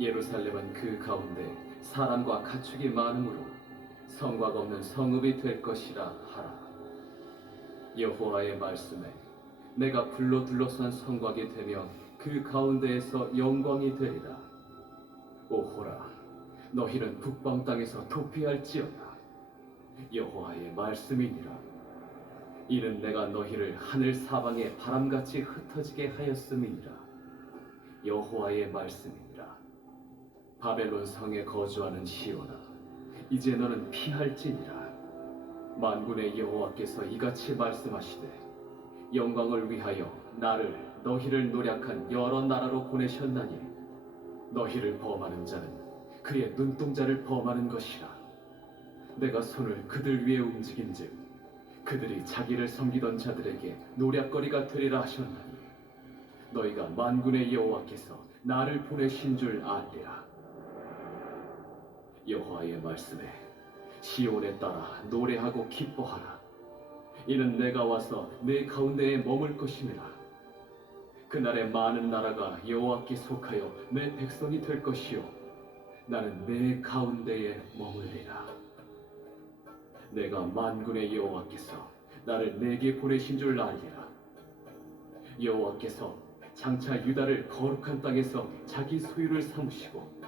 예루살렘은 그 가운데 사람과 가축이 많으므로 성곽 없는 성읍이 될 것이라 하라. 여호와의 말씀에 내가 불로 둘러싼 성곽이 되며 그 가운데에서 영광이 되리라. 오호라, 너희는 북방 땅에서 도피할지어다. 여호와의 말씀이니라. 이는 내가 너희를 하늘 사방에 바람같이 흩어지게 하였음이니라. 여호와의 말씀이니라. 바벨론 성에 거주하는 시온아, 이제 너는 피할지니라. 만군의 여호와께서 이같이 말씀하시되 영광을 위하여 나를 너희를 노략한 여러 나라로 보내셨나니 너희를 범하는 자는 그의 눈동자를 범하는 것이라. 내가 손을 그들 위에 움직인즉 그들이 자기를 섬기던 자들에게 노략거리가 되리라 하셨나니 너희가 만군의 여호와께서 나를 보내신 줄 알리라. 여호와의 말씀에 시온에 따라 노래하고 기뻐하라. 이는 내가 와서 내 가운데에 머물 것임이라. 그날에 많은 나라가 여호와께 속하여 내 백성이 될 것이요 나는 내 가운데에 머물리라. 내가 만군의 여호와께서 나를 내게 보내신 줄 알리라. 여호와께서 장차 유다를 거룩한 땅에서 자기 소유를 삼으시고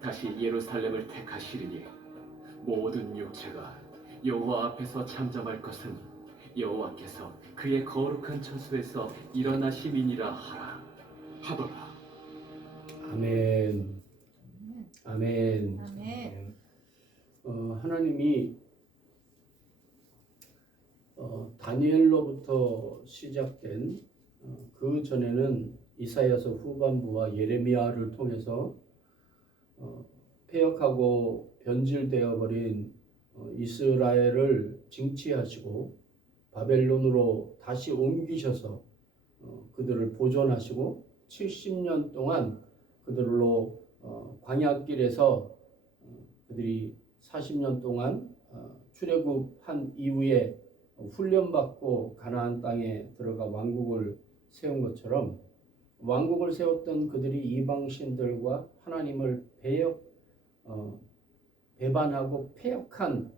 다시 예루살렘을 택하시리니 모든 육체가 여호와 앞에서 잠잠할 것은 여호와께서 그의 거룩한 처소에서 일어나심이니라 하더라. 아멘. 아멘. 아멘. 하나님이 다니엘로부터 시작된 그 전에는 이사야서 후반부와 예레미야를 통해서 폐역하고 변질되어 버린 이스라엘을 징치하시고 바벨론으로 다시 옮기셔서 그들을 보존하시고 70년 동안 그들로 광야길에서 그들이 40년 동안 출애굽한 이후에 훈련받고 가나안 땅에 들어가 왕국을 세운 것처럼 왕국을 세웠던 그들이 이방신들과 하나님을 배반하고 폐역한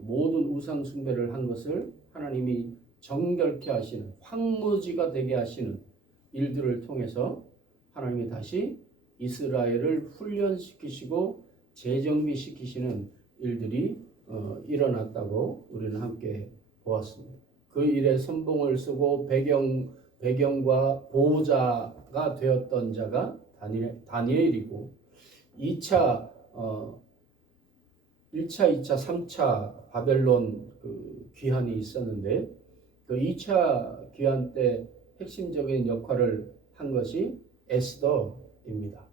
모든 우상 숭배를 한 것을 하나님이 정결케 하시는 황무지가 되게 하시는 일들을 통해서 하나님이 다시 이스라엘을 훈련시키시고 재정비시키시는 일들이 일어났다고 우리는 함께 보았습니다. 그 일에 선봉을 쓰고 배경과 보호자가 되었던 자가 다니엘이고 1차, 2차, 3차 바벨론 그 귀환이 있었는데 그 2차 귀환 때 핵심적인 역할을 한 것이 에스더입니다.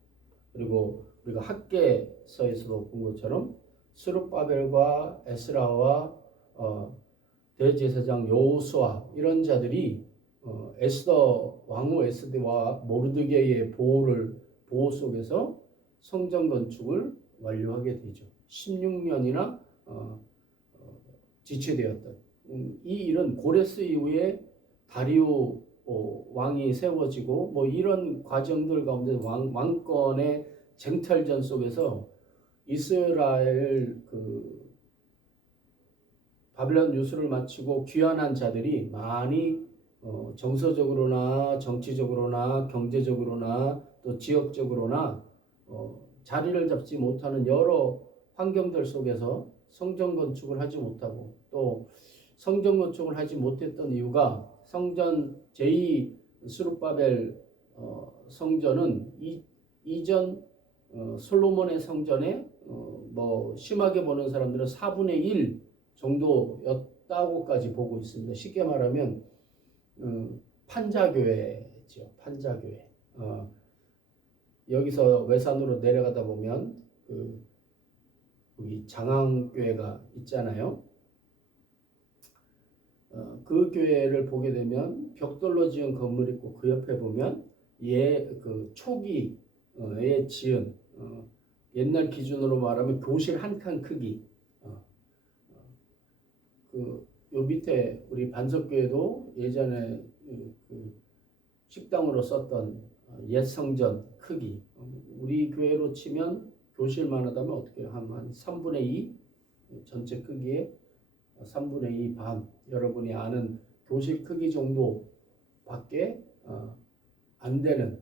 그리고 우리가 학개서에서도 본 것처럼 스룹바벨과 에스라와 대제사장 여호수아 이런 자들이 에스더 왕후 에스더와 모르드게의 보호 속에서 성전 건축을 완료하게 되죠. 16년이나 지체되었던 이 일은 고레스 이후에 다리오 왕이 세워지고 뭐 이런 과정들 가운데 왕권의 쟁탈전 속에서 이스라엘 그 바벨론 유수를 마치고 귀환한 자들이 많이 정서적으로나 정치적으로나 경제적으로나 또 지역적으로나 자리를 잡지 못하는 여러 환경들 속에서 성전 건축을 하지 못하고 또 성전 건축을 하지 못했던 이유가 성전 제2 스룹바벨 성전은 이전 솔로몬의 성전에 뭐 심하게 보는 사람들은 4분의 1 정도였다고까지 보고 있습니다. 쉽게 말하면 판자교회죠. 판자교회. 여기서 외산으로 내려가다 보면 우리 장항교회가 있잖아요. 그 교회를 보게 되면 벽돌로 지은 건물이 있고 그 옆에 보면 그 초기에 지은 옛날 기준으로 말하면 교실 한 칸 크기. 요 밑에 우리 반석교회도 예전에 그 식당으로 썼던 옛 성전 크기. 우리 교회로 치면 교실만 하다면 어떻게 해요? 한 3분의 2 전체 크기에 3분의 2 반. 여러분이 아는 교실 크기 정도밖에 안 되는,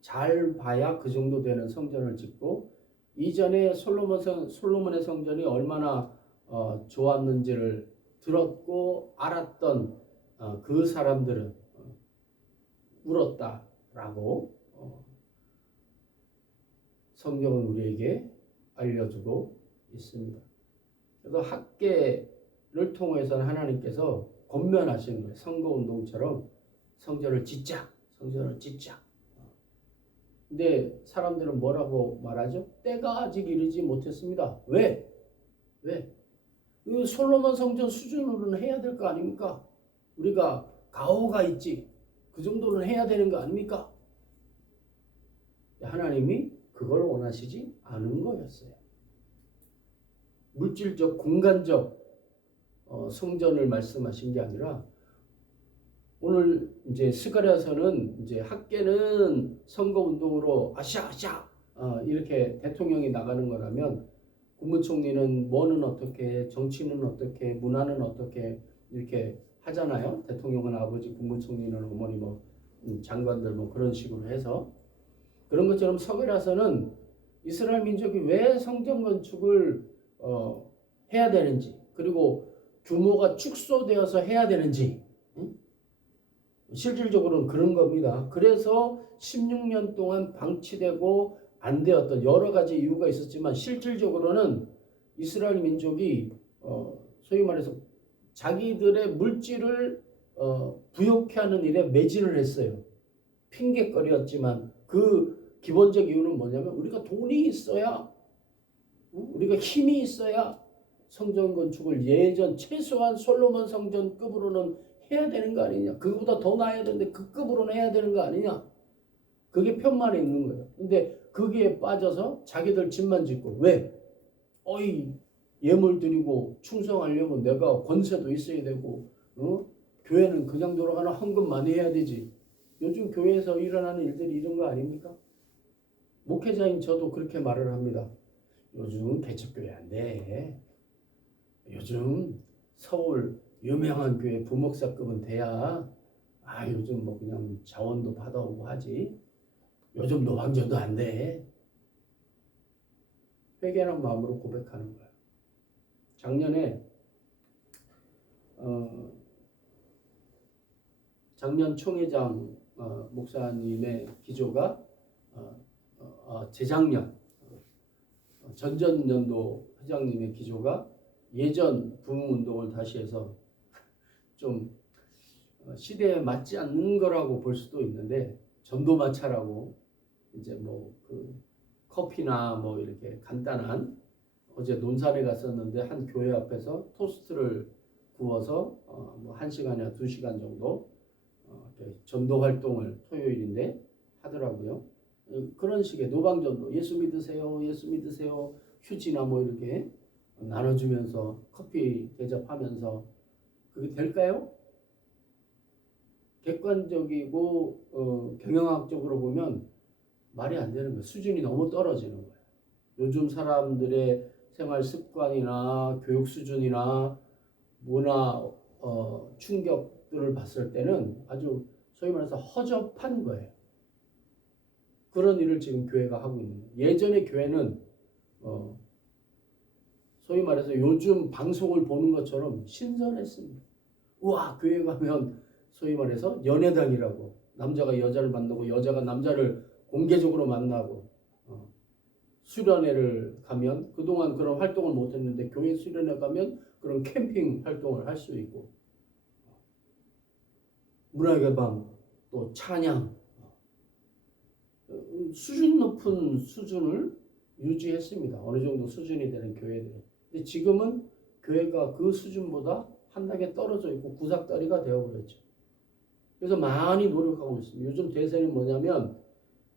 잘 봐야 그 정도 되는 성전을 짓고, 이전에 솔로몬의 성전이 얼마나 좋았는지를 들었고 알았던 그 사람들은 울었다라고 성경은 우리에게 알려주고 있습니다. 그래서 학계를 통해서는 하나님께서 권면하시는 거예요. 선거운동처럼 성전을 짓자. 근데 사람들은 뭐라고 말하죠? 때가 아직 이르지 못했습니다. 왜? 이 솔로몬 성전 수준으로는 해야 될 거 아닙니까? 우리가 가오가 있지. 그 정도는 해야 되는 거 아닙니까? 하나님이 그걸 원하시지 않은 거였어요. 물질적, 공간적 성전을 말씀하신 게 아니라, 오늘 이제 스가랴서는 이제 학계는 선거 운동으로 아샤 이렇게 대통령이 나가는 거라면, 국무총리는 뭐는 어떻게, 정치는 어떻게, 문화는 어떻게 이렇게 하잖아요. 대통령은 아버지, 국무총리는 어머니, 뭐 장관들 뭐 그런 식으로 해서. 그런 것처럼 스가랴서는 이스라엘 민족이 왜 성전 건축을 해야 되는지, 그리고 규모가 축소되어서 해야 되는지, 실질적으로는 그런 겁니다. 그래서 16년 동안 방치되고 안 되었던 여러 가지 이유가 있었지만, 실질적으로는 이스라엘 민족이 소위 말해서 자기들의 물질을 부욕해 하는 일에 매진을 했어요. 핑계거리였지만 그 기본적 이유는 뭐냐면, 우리가 돈이 있어야, 우리가 힘이 있어야 성전 건축을 예전 최소한 솔로몬 성전급으로는 해야 되는 거 아니냐. 그거보다 더 나아야 되는데 그 급으로는 해야 되는 거 아니냐. 그게 편만에 있는 거예요. 근데 거기에 빠져서 자기들 집만 짓고, 왜? 예물 드리고 충성하려면 내가 권세도 있어야 되고, 교회는 그냥 돌아가나 헌금 많이 해야 되지. 요즘 교회에서 일어나는 일들이 이런 거 아닙니까? 목회자인 저도 그렇게 말을 합니다. 요즘 개척교회 안 돼. 요즘 서울 유명한 교회 부목사급은 돼야 요즘 뭐 그냥 자원도 받아오고 하지. 요즘 노방전도 안 돼. 회개하는 마음으로 고백하는 거야. 작년에 작년 총회장 목사님의 기조가 재작년 전전년도 회장님의 기조가 예전 부흥운동을 다시 해서 좀 시대에 맞지 않는 거라고 볼 수도 있는데, 전도마차라고 이제 뭐 그 커피나 뭐 이렇게 간단한, 어제 논산에 갔었는데 한 교회 앞에서 토스트를 구워서 뭐 1시간이나 2시간 정도 전도 활동을 토요일인데 하더라고요. 그런 식의 노방전도, 예수 믿으세요, 예수 믿으세요, 휴지나 뭐 이렇게 나눠주면서 커피 대접하면서, 그게 될까요? 객관적이고 경영학적으로 보면 말이 안 되는 거예요. 수준이 너무 떨어지는 거예요. 요즘 사람들의 생활 습관이나 교육 수준이나 문화 충격들을 봤을 때는 아주 소위 말해서 허접한 거예요. 그런 일을 지금 교회가 하고 있는 거예요. 예전에 교회는 소위 말해서 요즘 방송을 보는 것처럼 신선했습니다. 우와, 교회 가면 소위 말해서 연애당이라고, 남자가 여자를 만나고 여자가 남자를 공개적으로 만나고, 수련회를 가면 그동안 그런 활동을 못했는데 교회 수련회 가면 그런 캠핑 활동을 할 수 있고, 문화의 밤, 또 찬양, 수준 높은 수준을 유지했습니다. 어느 정도 수준이 되는 교회들은. 근데 지금은 교회가 그 수준보다 한 단계 떨어져 있고 구삭다리가 되어버렸죠. 그래서 많이 노력하고 있습니다. 요즘 대세는 뭐냐면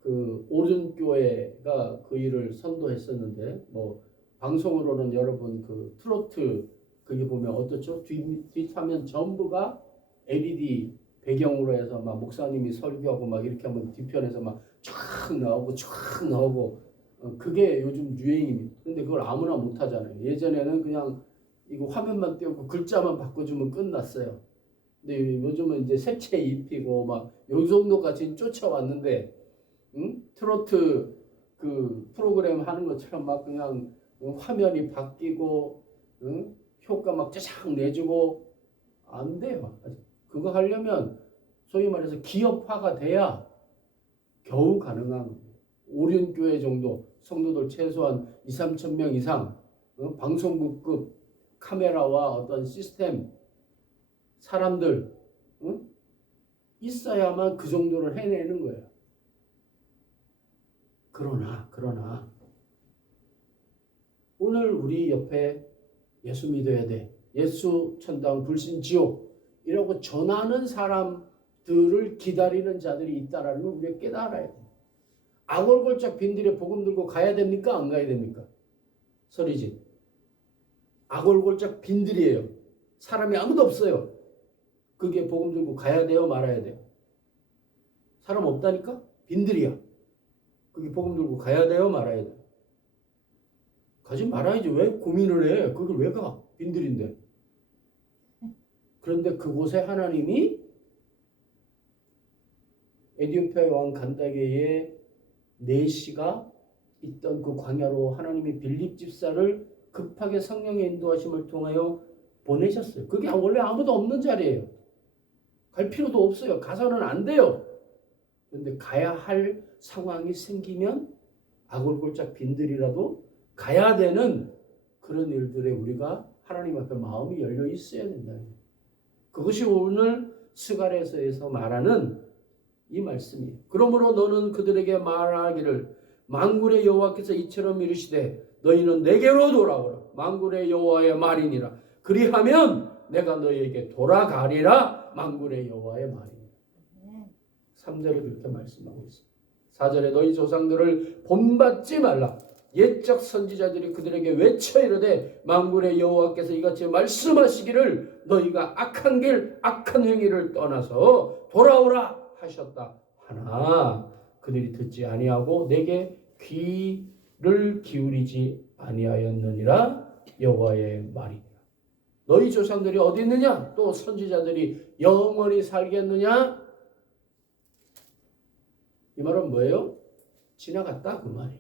그 오륜교회가 그 일을 선도했었는데, 뭐 방송으로는 여러분 그 트로트 그게 보면 어떻죠? 뒷화면 전부가 LED 배경으로 해서 막 목사님이 설교하고 막 이렇게 하면 뒤편에서 막 쫙 나오고 그게 요즘 유행입니다. 근데 그걸 아무나 못 하잖아요. 예전에는 그냥 이거 화면만 띄우고 글자만 바꿔주면 끝났어요. 근데 요즘은 이제 색채 입히고 막 요 정도까지 쫓아왔는데, 트로트 그 프로그램 하는 것처럼 막 그냥 화면이 바뀌고 효과 막 짜장 내주고 안 돼요. 그거 하려면 소위 말해서 기업화가 돼야 겨우 가능한, 오륜교회 정도 성도들 최소한 2-3천 명 이상, 방송국급 카메라와 어떤 시스템 사람들 있어야만 그 정도를 해내는 거예요. 그러나 오늘 우리 옆에 예수 믿어야 돼, 예수 천당 불신 지옥 이라고 전하는 사람들을 기다리는 자들이 있다라는 걸 우리가 깨달아야 돼. 아골골짝 빈들에 복음 들고 가야 됩니까? 안 가야 됩니까? 소리지. 아골골짝 빈들이에요. 사람이 아무도 없어요. 그게 복음 들고 가야 돼요, 말아야 돼요? 사람 없다니까? 빈들이야. 그게 복음 들고 가야 돼요, 말아야 돼요? 가지 말아야지. 왜 고민을 해? 그걸 왜 가? 빈들인데. 그런데 그곳에 하나님이 에디오피아 왕 간다게의 내시가 있던 그 광야로 하나님이 빌립 집사를 급하게 성령의 인도하심을 통하여 보내셨어요. 그게 원래 아무도 없는 자리예요. 갈 필요도 없어요. 가서는 안 돼요. 그런데 가야 할 상황이 생기면 아골골짝 빈들이라도 가야 되는 그런 일들에 우리가 하나님 앞에 마음이 열려 있어야 된다. 그것이 오늘 스가랴서에서 말하는 이 말씀이에요. 그러므로 너는 그들에게 말하기를, 만군의 여호와께서 이처럼 이르시되 너희는 내게로 돌아오라. 만군의 여호와의 말이니라. 그리하면 내가 너희에게 돌아가리라. 만군의 여호와의 말이니라. 3절에 그렇게 말씀하고 있습니다. 4절에 너희 조상들을 본받지 말라. 옛적 선지자들이 그들에게 외쳐 이르되 만군의 여호와께서 이같이 말씀하시기를 너희가 악한 길 악한 행위를 떠나서 돌아오라 하셨다 하나 그들이 듣지 아니하고 내게 귀를 기울이지 아니하였느니라. 여호와의 말이니라. 너희 조상들이 어디 있느냐? 또 선지자들이 영원히 살겠느냐? 이 말은 뭐예요? 지나갔다 그 말이에요.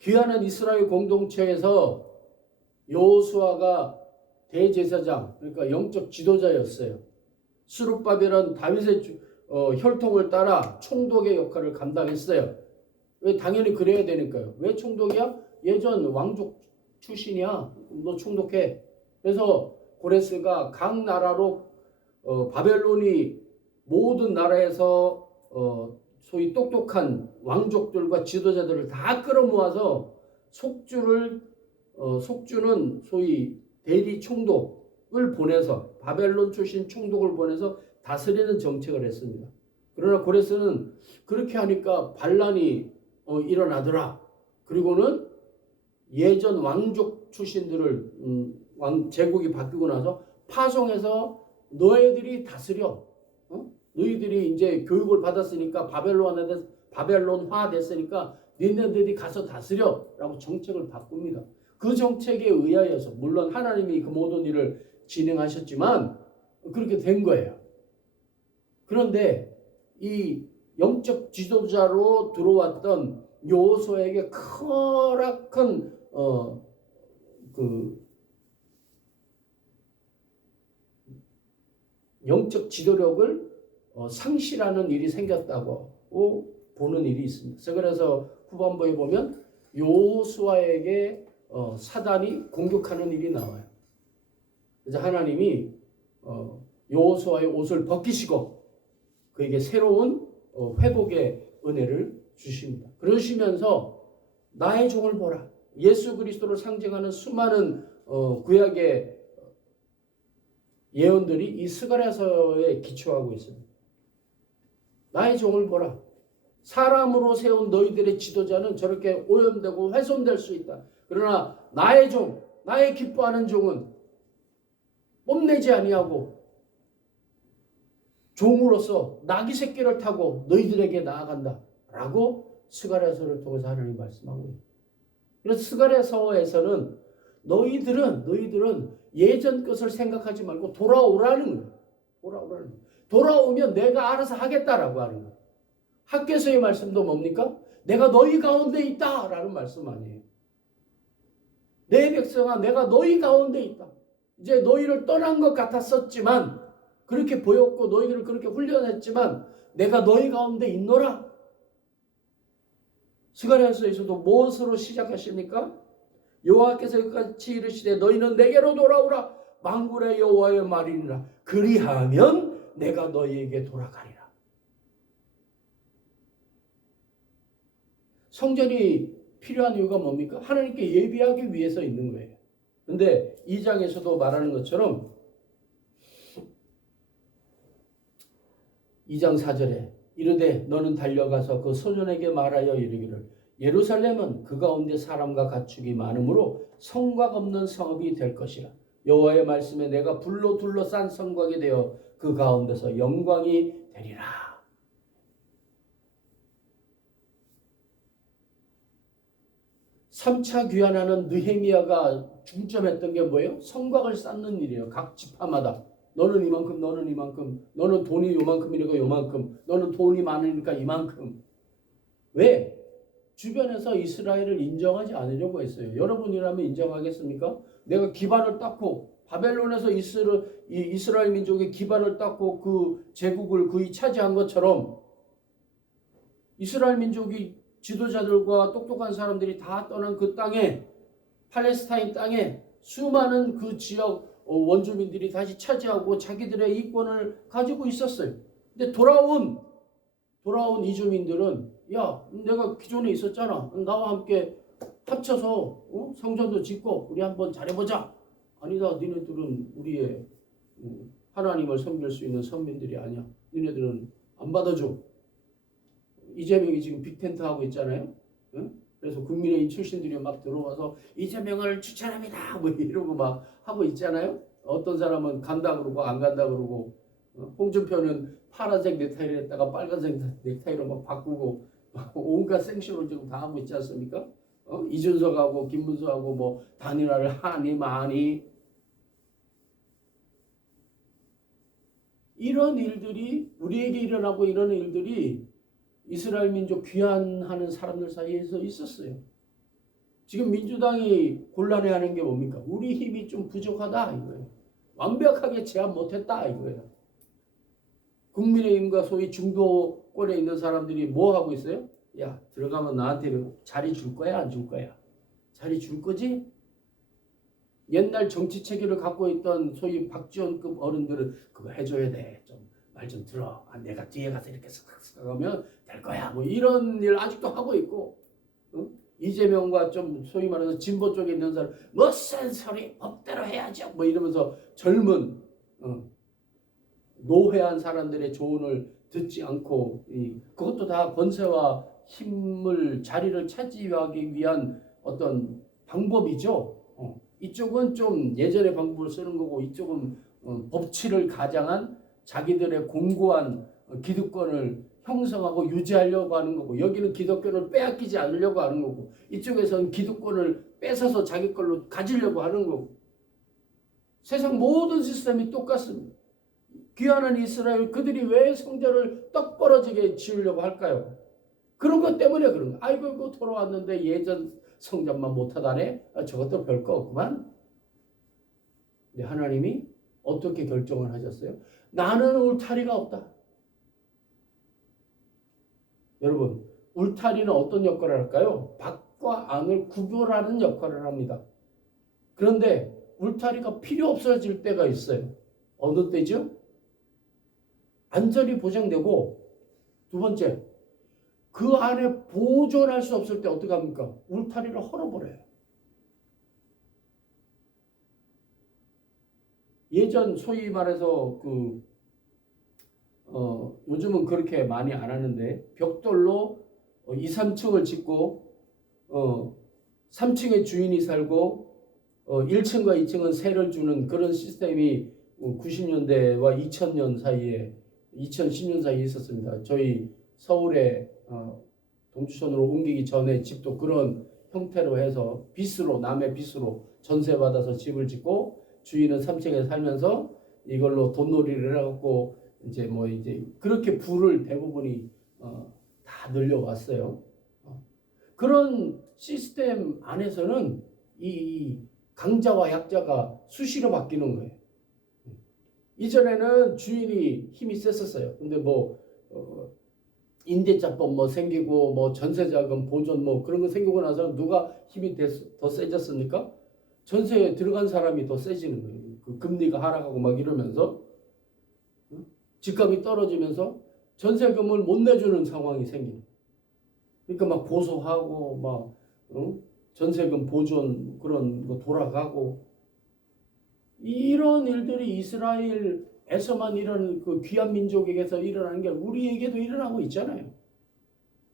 귀하는 이스라엘 공동체에서 여호수아가 대제사장, 그러니까 영적 지도자였어요. 스룹바벨은 다윗의 혈통을 따라 총독의 역할을 감당했어요. 왜? 당연히 그래야 되니까요. 왜 총독이야? 예전 왕족 출신이야. 너 총독해. 그래서 고레스가 각 나라로 바벨론이 모든 나라에서 소위 똑똑한 왕족들과 지도자들을 다 끌어모아서 속주는 소위 대리 총독을 보내서 바벨론 출신 총독을 보내서 다스리는 정책을 했습니다. 그러나 고레스는 그렇게 하니까 반란이 일어나더라. 그리고는 예전 왕족 출신들을 제국이 바뀌고 나서 파송해서 너희들이 다스려. 너희들이 이제 교육을 받았으니까 바벨론화 됐으니까 니네들이 가서 다스려라고 정책을 바꿉니다. 그 정책에 의하여서 물론 하나님이 그 모든 일을 진행하셨지만 그렇게 된 거예요. 그런데 이 영적 지도자로 들어왔던 여호수아에게 크나큰 영적 지도력을 상실하는 일이 생겼다고 보는 일이 있습니다. 그래서 후반부에 보면 여호수아에게 사단이 공격하는 일이 나와요. 그래서 하나님이 여호수아의 옷을 벗기시고 그에게 새로운 회복의 은혜를 주십니다. 그러시면서 나의 종을 보라. 예수 그리스도를 상징하는 수많은 구약의 예언들이 이 스가랴서에 기초하고 있습니다. 나의 종을 보라. 사람으로 세운 너희들의 지도자는 저렇게 오염되고 훼손될 수 있다. 그러나 나의 종, 나의 기뻐하는 종은 뽐내지 아니하고 종으로서 나귀 새끼를 타고 너희들에게 나아간다. 라고 스가랴서를 통해서 하나님이 말씀하고 있습니다. 그래서 스가랴서에서는 너희들은 예전 것을 생각하지 말고 돌아오라는 거예요. 돌아오면 내가 알아서 하겠다라고 하는 거예요. 학개서의 말씀도 뭡니까? 내가 너희 가운데 있다라는 말씀 아니에요. 내 백성아, 내가 너희 가운데 있다. 이제 너희를 떠난 것 같았었지만 그렇게 보였고 너희들을 그렇게 훈련했지만 내가 너희 가운데 있노라. 스가랴서에서도 무엇으로 시작하십니까? 여호와께서 같이 이르시되 너희는 내게로 돌아오라. 만군의 여호와의 말이니라. 그리하면 내가 너희에게 돌아가리라. 성전이 필요한 이유가 뭡니까? 하나님께 예비하기 위해서 있는 거예요. 그런데 2장에서도 말하는 것처럼 2장 4절에 이르되 너는 달려가서 그 소년에게 말하여 이르기를 예루살렘은 그 가운데 사람과 가축이 많으므로 성곽 없는 성읍이 될 것이라. 여호와의 말씀에 내가 불로 둘러싼 성곽이 되어 그 가운데서 영광이 되리라. 3차 귀환하는 느헤미야가 중점했던 게 뭐예요? 성곽을 쌓는 일이에요. 각 지파마다. 너는 이만큼, 너는 이만큼, 너는 돈이 요만큼이니까 요만큼, 너는 돈이 많으니까 이만큼. 왜? 주변에서 이스라엘을 인정하지 않으려고 했어요. 여러분이라면 인정하겠습니까? 내가 기반을 닦고 바벨론에서 이스라엘 민족의 기반을 닦고 그 제국을 거의 차지한 것처럼 이스라엘 민족이 지도자들과 똑똑한 사람들이 다 떠난 그 땅에, 팔레스타인 땅에 수많은 그 지역 원주민들이 다시 차지하고 자기들의 이권을 가지고 있었어요. 근데 돌아온 이주민들은 야, 내가 기존에 있었잖아. 나와 함께 합쳐서 성전도 짓고 우리 한번 잘해보자. 아니다. 니네들은 우리의 하나님을 섬길 수 있는 선민들이 아니야. 니네들은 안 받아줘. 이재명이 지금 빅텐트 하고 있잖아요. 그래서 국민의힘 출신들이 막 들어와서 이재명을 추천합니다. 뭐 이러고 막 하고 있잖아요. 어떤 사람은 간다 그러고 안 간다 그러고 홍준표는 파란색 넥타이를 했다가 빨간색 넥타이로 막 바꾸고 온갖 생쇼를 지금 다 하고 있지 않습니까? 이준석하고 김문수하고 뭐 단일화를 하니 마니 이런 일들이 우리에게 일어나고 이런 일들이 이스라엘 민족 귀환하는 사람들 사이에서 있었어요. 지금 민주당이 곤란해하는 게 뭡니까? 우리 힘이 좀 부족하다 이거예요. 완벽하게 제압 못했다 이거예요. 국민의힘과 소위 중도권에 있는 사람들이 뭐 하고 있어요? 야, 들어가면 나한테 자리 줄 거야, 안 줄 거야? 자리 줄 거지? 옛날 정치 체계를 갖고 있던 소위 박지원급 어른들은 그거 해줘야 돼. 좀 말 좀 들어. 내가 뒤에 가서 이렇게 쓱쓱 하면 될 거야. 뭐 이런 일 아직도 하고 있고, 이재명과 좀 소위 말해서 진보 쪽에 있는 사람 무슨 소리 법대로 해야죠. 뭐 이러면서 젊은 노회한 사람들의 조언을 듣지 않고 그것도 다 권세와 힘을 자리를 차지하기 위한 어떤 방법이죠. 이쪽은 좀 예전의 방법을 쓰는 거고 이쪽은 법치를 가장한 자기들의 공고한 기득권을 형성하고 유지하려고 하는 거고 여기는 기득권을 빼앗기지 않으려고 하는 거고 이쪽에서는 기득권을 뺏어서 자기 걸로 가지려고 하는 거고 세상 모든 시스템이 똑같습니다. 귀환한 이스라엘 그들이 왜 성전을 떡 벌어지게 지으려고 할까요? 그런 것 때문에 그런 거예요. 아이고 이거 돌아왔는데 예전 성전만 못하다네. 저것도 별거 없구만. 근데 하나님이 어떻게 결정을 하셨어요? 나는 울타리가 없다. 여러분 울타리는 어떤 역할을 할까요? 밖과 안을 구별하는 역할을 합니다. 그런데 울타리가 필요 없어질 때가 있어요. 어느 때죠? 안전이 보장되고 두 번째 그 안에 보존할 수 없을 때 어떻게 합니까? 울타리를 헐어버려요. 예전 소위 말해서 요즘은 그렇게 많이 안 하는데 벽돌로 2, 3층을 짓고 3층에 주인이 살고 1층과 2층은 세를 주는 그런 시스템이 90년대와 2000년 사이에 2010년 사이에 있었습니다. 저희 서울에 동주천으로 옮기기 전에 집도 그런 형태로 해서 빚으로 남의 빚으로 전세받아서 집을 짓고 주인은 3층에 살면서 이걸로 돈놀이를 해갖고 이제 그렇게 부를 대부분이 다 늘려왔어요. 그런 시스템 안에서는 이 강자와 약자가 수시로 바뀌는 거예요. 이전에는 주인이 힘이 셌었어요. 근데 임대차법 생기고 전세자금 보존 그런 거 생기고 나서 누가 힘이 더 세졌습니까? 전세에 들어간 사람이 더 세지는 거예요. 그 금리가 하락하고 이러면서 집값이 떨어지면서 전세금을 못 내주는 상황이 생기는 거예요. 그러니까 고소하고 전세금 보존 그런 거 돌아가고 이런 일들이 이스라엘에서만 일어나는 그 귀한 민족에게서 일어나는 게 우리에게도 일어나고 있잖아요.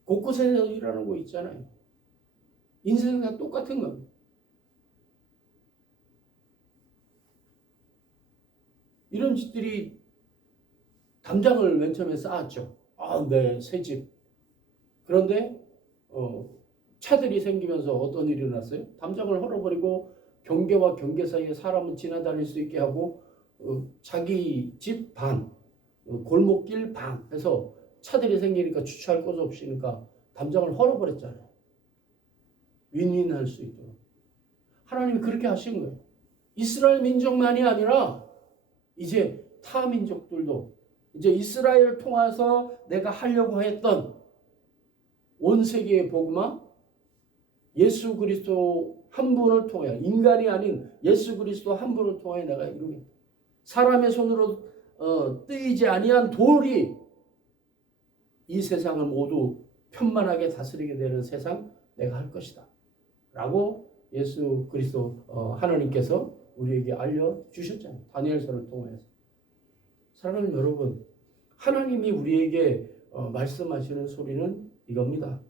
곳곳에서 일어나고 있잖아요. 인생과 똑같은 겁니다. 이런 짓들이 담장을 맨 처음에 쌓았죠. 네, 새 집. 그런데 차들이 생기면서 어떤 일이 일어났어요? 담장을 헐어버리고 경계와 경계 사이에 사람은 지나다닐 수 있게 하고 자기 집 반, 골목길 반 해서 차들이 생기니까 주차할 곳 없으니까 담장을 헐어버렸잖아요. 윈윈할 수 있도록. 하나님이 그렇게 하신 거예요. 이스라엘 민족만이 아니라 이제 타 민족들도 이제 이스라엘을 통해서 내가 하려고 했던 온 세계의 복음화 예수 그리스도 한 분을 통해 인간이 아닌 예수 그리스도 한 분을 통해 내가 이루겠다. 사람의 손으로 뜨이지 아니한 돌이 이 세상을 모두 편만하게 다스리게 되는 세상 내가 할 것이다. 라고 예수 그리스도 하나님께서 우리에게 알려주셨잖아요. 다니엘서를 통해서. 사랑하는 여러분, 하나님이 우리에게 말씀하시는 소리는 이겁니다.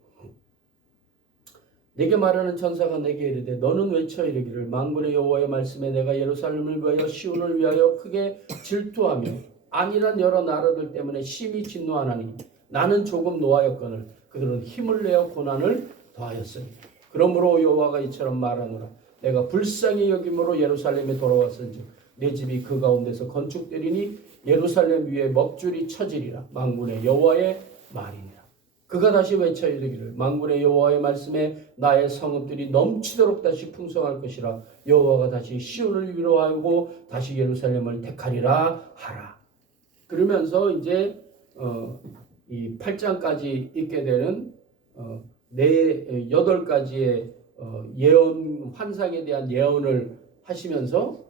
내게 말하는 천사가 내게 이르되 너는 외쳐 이르기를 만군의 여호와의 말씀에 내가 예루살렘을 위하여 시온을 위하여 크게 질투하며 안일한 여러 나라들 때문에 심히 진노하나니 나는 조금 노하였거늘 그들은 힘을 내어 고난을 더하였으니 그러므로 여호와가 이처럼 말하노라 내가 불쌍히 여김으로 예루살렘에 돌아왔은즉 내 집이 그 가운데서 건축되리니 예루살렘 위에 먹줄이 쳐지리라. 만군의 여호와의 말이니라. 그가 다시 외쳐 이르기를 만군의 여호와의 말씀에 나의 성읍들이 넘치도록 다시 풍성할 것이라. 여호와가 다시 시온을 위로하고 다시 예루살렘을 택하리라 하라. 그러면서 이제 이 8장까지 있게 되는 여덟 가지의 예언, 환상에 대한 예언을 하시면서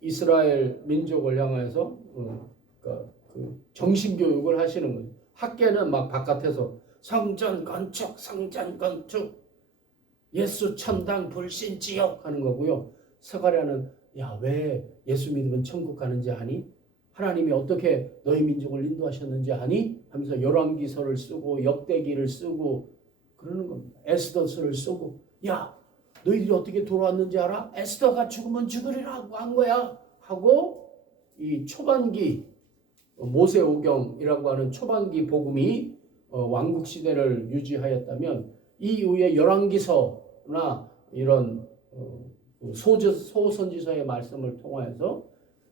이스라엘 민족을 향해서 그러니까 그 정신교육을 하시는 거예요. 학계는 막 바깥에서 성전 건축, 성전 건축, 예수 천당 불신 지옥 하는 거고요. 스가랴는 야, 왜 예수 믿으면 천국 가는지 아니? 하나님이 어떻게 너희 민족을 인도하셨는지 아니? 하면서 열왕기서를 쓰고 역대기를 쓰고 그러는 겁니다. 에스더서를 쓰고 야, 너희들이 어떻게 돌아왔는지 알아? 에스더가 죽으면 죽으리라고 한 거야 하고 이 초반기 모세오경이라고 하는 초반기 복음이 왕국 시대를 유지하였다면 이 이후에 열왕기서나 이런 소선지서의 말씀을 통하여서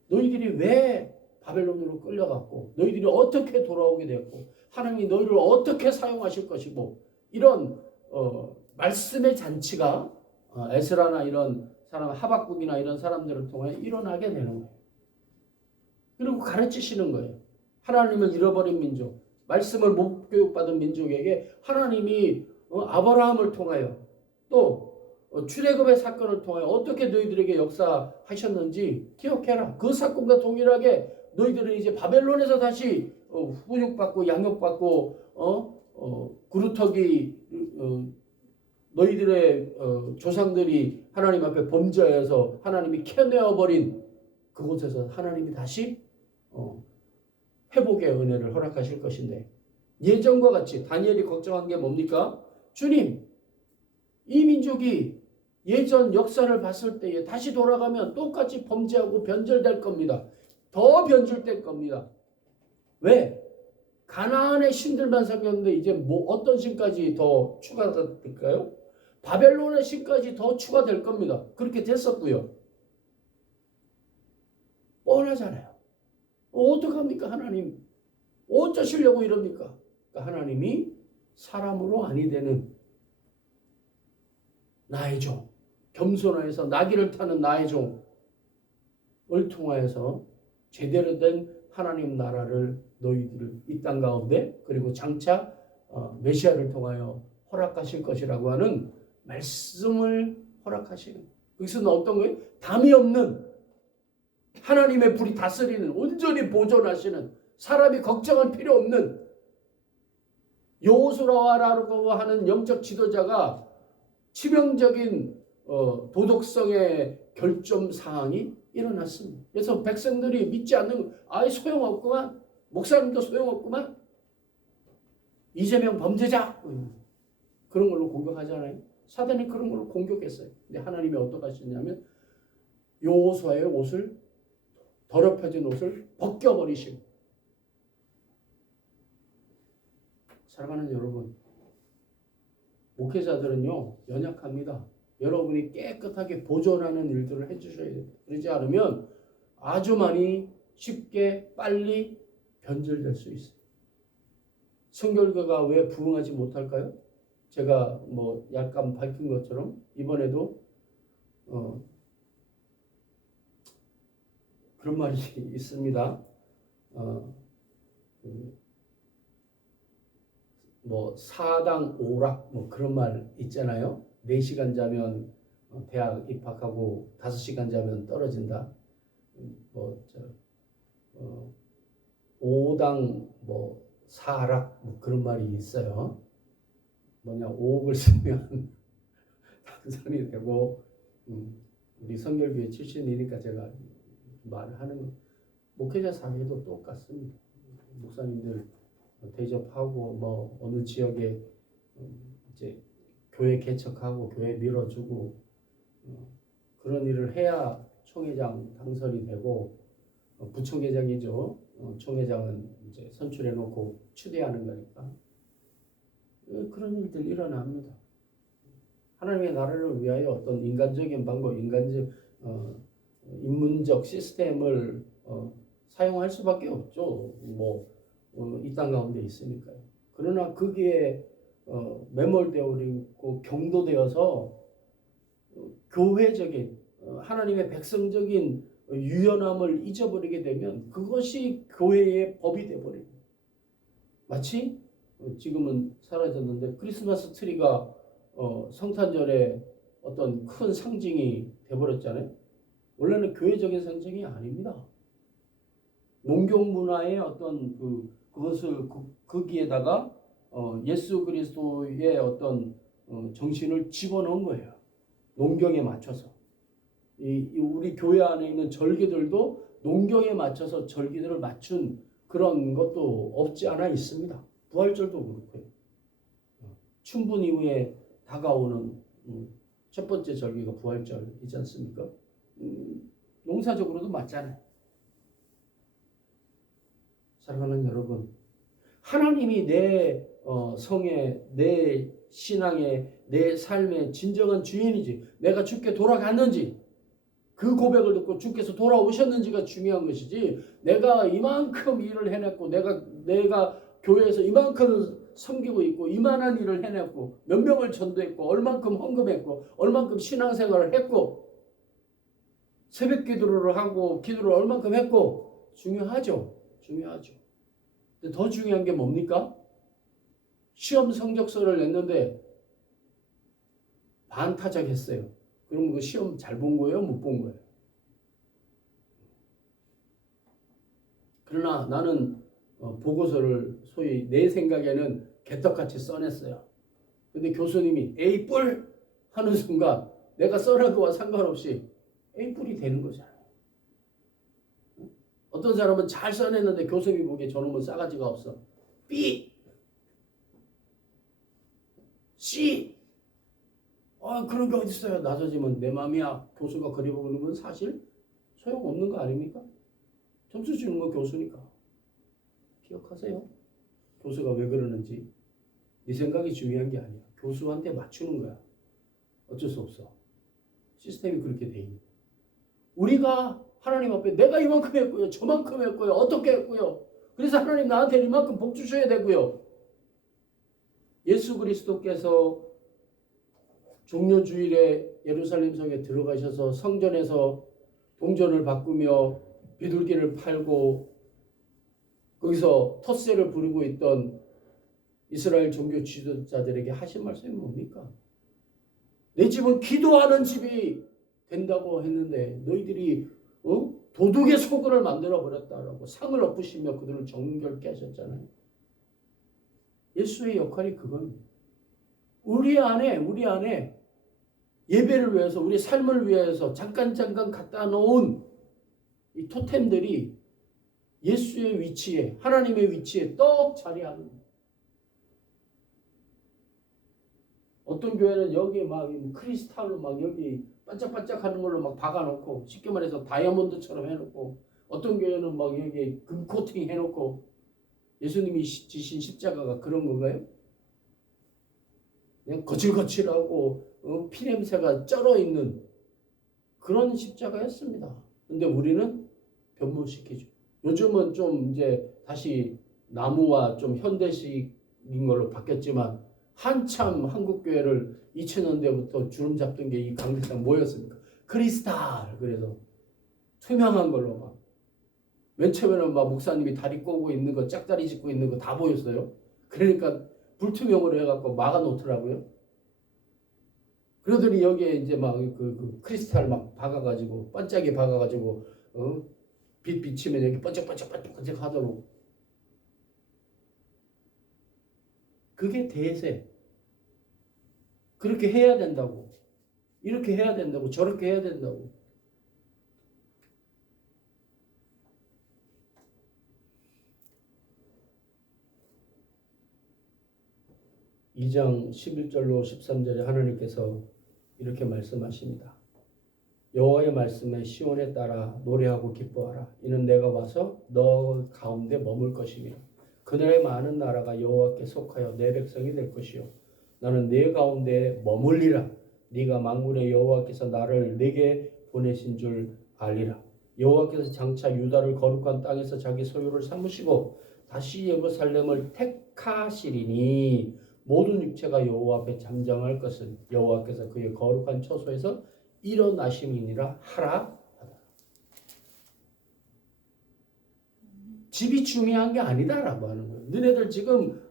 너희들이 왜 바벨론으로 끌려갔고 너희들이 어떻게 돌아오게 됐고 하나님이 너희를 어떻게 사용하실 것이고 이런 말씀의 잔치가 에스라나 이런 사람 하박국이나 이런 사람들을 통해 일어나게 되는 거예요. 그리고 가르치시는 거예요. 하나님을 잃어버린 민족, 말씀을 못 교육받은 민족에게 하나님이 아브라함을 통하여 또 출애굽의 사건을 통하여 어떻게 너희들에게 역사하셨는지 기억해라. 그 사건과 동일하게 너희들은 이제 바벨론에서 다시 훈육받고 양육받고 그루터기 너희들의 조상들이 하나님 앞에 범죄하여서 하나님이 캐내어버린 그곳에서 하나님이 다시 회복의 은혜를 허락하실 것인데 예전과 같이 다니엘이 걱정한 게 뭡니까? 주님, 이 민족이 예전 역사를 봤을 때에 다시 돌아가면 똑같이 범죄하고 변절될 겁니다. 더 변질될 겁니다. 왜? 가나안의 신들만 섬겼는데 이제 뭐 어떤 신까지 더 추가가 될까요? 바벨론의 신까지 더 추가될 겁니다. 그렇게 됐었고요. 뻔하잖아요. 어떡합니까 하나님? 어쩌시려고 이럽니까? 그러니까 하나님이 사람으로 아니 되는 나의 종, 겸손하여서 나귀를 타는 나의 종을 통하여서 제대로 된 하나님 나라를 너희들을 이 땅 가운데 그리고 장차 메시아를 통하여 허락하실 것이라고 하는 말씀을 허락하시는 거기서는 어떤 거예요? 담이 없는 하나님의 불이 다스리는 온전히 보존하시는 사람이 걱정할 필요 없는 여호수아라고 하는 영적 지도자가 치명적인 도덕성의 결점 사항이 일어났습니다. 그래서 백성들이 믿지 않는 아예 소용없구만. 목사님도 소용없구만. 이재명 범죄자 그런 걸로 공격하잖아요. 사단이 그런 걸로 공격했어요. 근데 하나님이 어떻게 하시냐면 여호수아의 옷을 더럽혀진 옷을 벗겨버리시고 사랑하는 여러분 목회자들은요 연약합니다. 여러분이 깨끗하게 보존하는 일들을 해주셔야 돼요. 그러지 않으면 아주 많이 쉽게 빨리 변질될 수 있어요. 성결교가 왜 부흥하지 못할까요? 제가 뭐 약간 밝힌 것처럼 이번에도 그런 말이 있습니다. 뭐 사당 오락 뭐 그런 말 있잖아요. 4시간 자면 대학 입학하고 5시간 자면 떨어진다. 뭐 5당 뭐 사락 뭐 그런 말이 있어요. 뭐냐 5억을 쓰면 당선이 되고 우리 성결교회 출신이니까 제가 말을 하는 거 목회자 사회도 똑같습니다. 목사님들 대접하고 뭐 어느 지역에 이제 교회 개척하고 교회 밀어주고 그런 일을 해야 총회장 당선이 되고 부총회장이죠. 총회장은 이제 선출해 놓고 추대하는 거니까 그런 일들 일어납니다. 하나님의 나라를 위하여 어떤 인간적인 방법, 인문적 시스템을 사용할 수밖에 없죠. 이 땅 가운데 있으니까요. 그러나 거기에 매몰되어 있고 경도되어서 교회적인 하나님의 백성적인 유연함을 잊어버리게 되면 그것이 교회의 법이 되어버립니다. 마치 지금은 사라졌는데 크리스마스 트리가 성탄절에 어떤 큰 상징이 되어버렸잖아요. 원래는 교회적인 상징이 아닙니다. 농경 문화의 어떤 그것을 거기에다가 예수 그리스도의 어떤 정신을 집어넣은 거예요. 농경에 맞춰서. 우리 교회 안에 있는 절기들도 농경에 맞춰서 절기들을 맞춘 그런 것도 없지 않아 있습니다. 부활절도 그렇고요. 춘분 이후에 다가오는 첫 번째 절기가 부활절이지 않습니까? 농사적으로도 맞잖아요. 사랑하는 여러분, 하나님이 내 성의, 내 신앙의, 내 삶의 진정한 주인이지, 내가 주께 돌아갔는지 그 고백을 듣고 주께서 돌아오셨는지가 중요한 것이지, 내가 이만큼 일을 해냈고 내가 교회에서 이만큼 섬기고 있고 이만한 일을 해냈고 몇 명을 전도했고 얼만큼 헌금했고 얼만큼 신앙생활을 했고 새벽 기도를 하고 기도를 얼만큼 했고 중요하죠. 근데 더 중요한 게 뭡니까? 시험 성적서를 냈는데 반타작했어요. 그럼 그 시험 잘 본 거예요? 못 본 거예요? 그러나 나는 보고서를 소위 내 생각에는 개떡같이 써냈어요. 근데 교수님이 A 뿔 하는 순간 내가 써낸 거와 상관없이 A 뿔이 되는 거잖아요. 어떤 사람은 잘 써냈는데 교수님이 보기에 저놈은 싸가지가 없어. B, C. 그런 게 어디 있어요? 낮아지면 내 맘이야. 교수가 그려보는 건 사실 소용없는 거 아닙니까? 점수 주는 건 교수니까. 기억하세요. 교수가 왜 그러는지. 네 생각이 중요한 게 아니야. 교수한테 맞추는 거야. 어쩔 수 없어. 시스템이 그렇게 돼 있는. 우리가 하나님 앞에 내가 이만큼 했고요. 저만큼 했고요. 어떻게 했고요. 그래서 하나님 나한테 이만큼 복 주셔야 되고요. 예수 그리스도께서 종려주일에 예루살렘 성에 들어가셔서 성전에서 동전을 바꾸며 비둘기를 팔고 거기서 텃세를 부르고 있던 이스라엘 종교 지도자들에게 하신 말씀이 뭡니까? 내 집은 기도하는 집이 된다고 했는데 너희들이 도둑의 소굴을 만들어 버렸다라고 상을 엎으시며 그들을 정결케 하셨잖아요. 예수의 역할이 그겁니다. 우리 안에 예배를 위해서 우리 삶을 위해서 잠깐 갖다 놓은 이 토템들이 예수의 위치에 하나님의 위치에 떡 자리하는 거예요. 어떤 교회는 여기 막 크리스탈로 막 여기 반짝반짝하는 걸로 막 박아놓고 쉽게 말해서 다이아몬드처럼 해놓고 어떤 교회는 막 여기 금 코팅 해놓고 예수님이 지신 십자가가 그런 건가요? 그냥 거칠거칠하고 피냄새가 쩔어있는 그런 십자가였습니다. 근데 우리는 변모시키죠. 요즘은 좀 이제 다시 나무와 좀 현대식인 걸로 바뀌었지만 한참 한국교회를 2000년대부터 주름 잡던 게 이 강대상 뭐였습니까? 크리스탈. 그래서 투명한 걸로 막. 맨 처음에는 막 목사님이 다리 꼬고 있는 거 짝다리 짚고 있는 거 다 보였어요. 그러니까 불투명으로 해갖고 막아놓더라고요. 그러더니 여기에 이제 막 그 크리스탈 막 박아가지고 반짝이 박아가지고 빛 비치면 여기 반짝반짝 하도록. 그게 대세. 그렇게 해야 된다고. 이렇게 해야 된다고. 저렇게 해야 된다고. (2장 11절로 13절에) 하나님께서 이렇게 말씀하십니다. 여호와의 말씀에 시온에 따라 노래하고 기뻐하라. 이는 내가 와서 너 가운데 머물 것이며 그날의 많은 나라가 여호와께 속하여 내 백성이 될 것이요 나는 네 가운데 머물리라. 네가 만군의 여호와께서 나를 네게 보내신 줄 알리라. 여호와께서 장차 유다를 거룩한 땅에서 자기 소유를 삼으시고 다시 예루살렘을 택하시리니 모든 육체가 여호와 앞에 잠잠할 것은 여호와께서 그의 거룩한 처소에서 일어나심이니라 하라. 집이 중요한 게 아니다라고 하는 거예요. 너네들 지금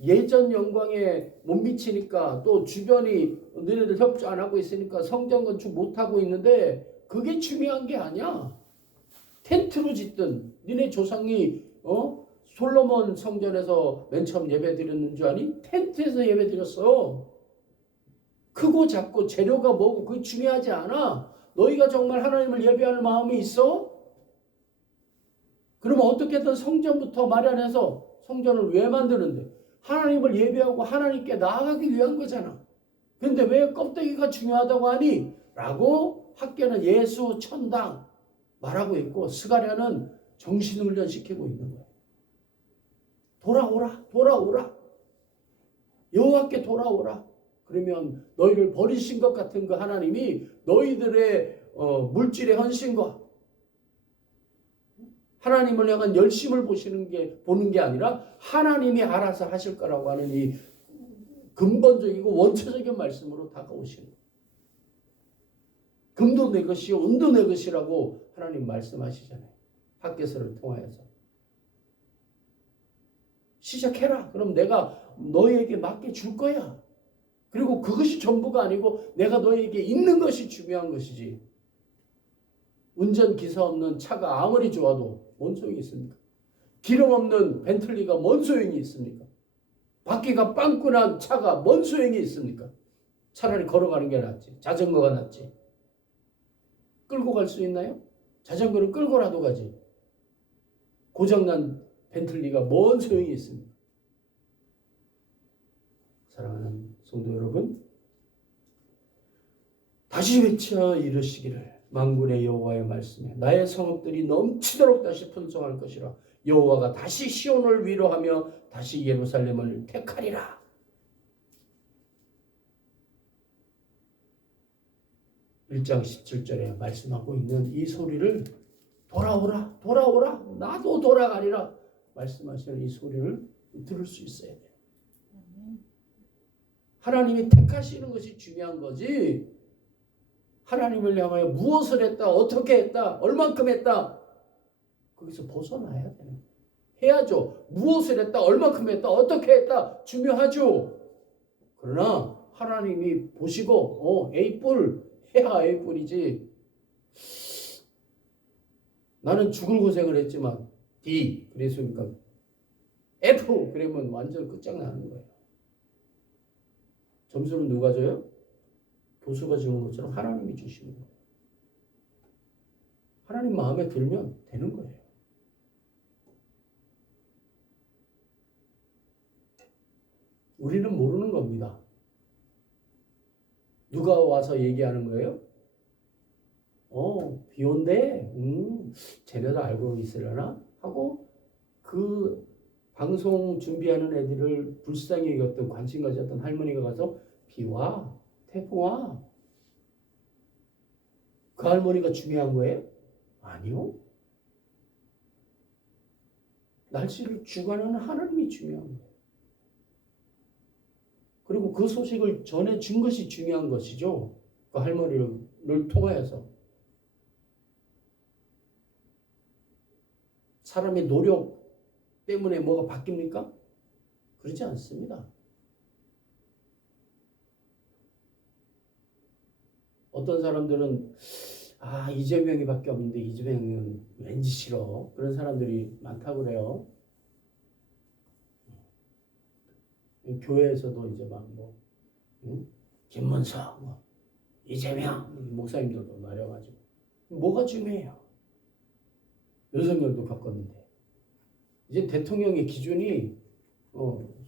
예전 영광에 못 미치니까 또 주변이 너네들 협조 안 하고 있으니까 성전 건축 못 하고 있는데 그게 중요한 게 아니야. 텐트로 짓든 너네 조상이 솔로몬 성전에서 맨 처음 예배 드렸는 줄 아니? 텐트에서 예배 드렸어. 크고 작고 재료가 뭐고 그게 중요하지 않아. 너희가 정말 하나님을 예배할 마음이 있어? 그러면 어떻게든 성전부터 마련해서 성전을 왜 만드는데? 하나님을 예배하고 하나님께 나아가기 위한 거잖아. 근데 왜 껍데기가 중요하다고 하니? 라고 학교는 예수 천당 말하고 있고 스가랴는 정신훈련 시키고 있는 거야. 돌아오라, 돌아오라. 여호와께 돌아오라. 그러면 너희를 버리신 것 같은 그 하나님이 너희들의 물질의 헌신과 하나님을 향한 열심을 보는 게 아니라 하나님이 알아서 하실 거라고 하는 이 근본적이고 원초적인 말씀으로 다가오시는 거예요. 금도 내 것이요 은도 내 것이라고 하나님 말씀하시잖아요. 학개서를 통하여서. 시작해라. 그럼 내가 너희에게 맡겨 줄 거야. 그리고 그것이 전부가 아니고 내가 너희에게 있는 것이 중요한 것이지. 운전기사 없는 차가 아무리 좋아도 뭔 소용이 있습니까? 기름 없는 벤틀리가 뭔 소용이 있습니까? 바퀴가 빵꾸 난 차가 뭔 소용이 있습니까? 차라리 걸어가는 게 낫지. 자전거가 낫지. 끌고 갈 수 있나요? 자전거를 끌고라도 가지. 고장난 벤틀리가 뭔 소용이 있습니까? 사랑하는 성도 여러분, 다시 외쳐 이르시기를 만군의 여호와의 말씀에 나의 성읍들이 넘치도록 다시 풍성할 것이라. 여호와가 다시 시온을 위로하며 다시 예루살렘을 택하리라. (1장 17절에) 말씀하고 있는 이 소리를 돌아오라 돌아오라 나도 돌아가리라 말씀하시는 이 소리를 들을 수 있어야 돼요. 하나님이 택하시는 것이 중요한 거지, 하나님을 향하여 무엇을 했다, 어떻게 했다, 얼만큼 했다, 거기서 벗어나야 돼요. 해야죠. 무엇을 했다, 얼만큼 했다, 어떻게 했다 중요하죠. 그러나 하나님이 보시고 A뿔 해야 A뿔이지. 나는 죽을 고생을 했지만 D 그랬으니까 F 그러면 완전 끝장나는 거예요. 점수는 누가 줘요? 교수가 주는 것처럼 하나님이 주시는 거예요. 하나님 마음에 들면 되는 거예요. 우리는 모르는 겁니다. 누가 와서 얘기하는 거예요? 비 온대. 쟤네도 알고 있으려나? 하고 그 방송 준비하는 애들을 불쌍히 여겼던, 관심 가졌던 할머니가 가서 비와, 태풍 와. 그 할머니가 중요한 거예요? 아니요. 날씨를 주관하는 하나님이 중요한 거예요. 그리고 그 소식을 전해준 것이 중요한 것이죠. 그 할머니를 통하여서. 사람의 노력 때문에 뭐가 바뀝니까? 그렇지 않습니다. 어떤 사람들은 이재명이 밖에 없는데 이재명은 왠지 싫어. 그런 사람들이 많다고 그래요. 교회에서도 이제 김문석, 이재명 목사님들도 말해가지고 뭐가 중요해요? 윤석열도 겪었는데 이제 대통령의 기준이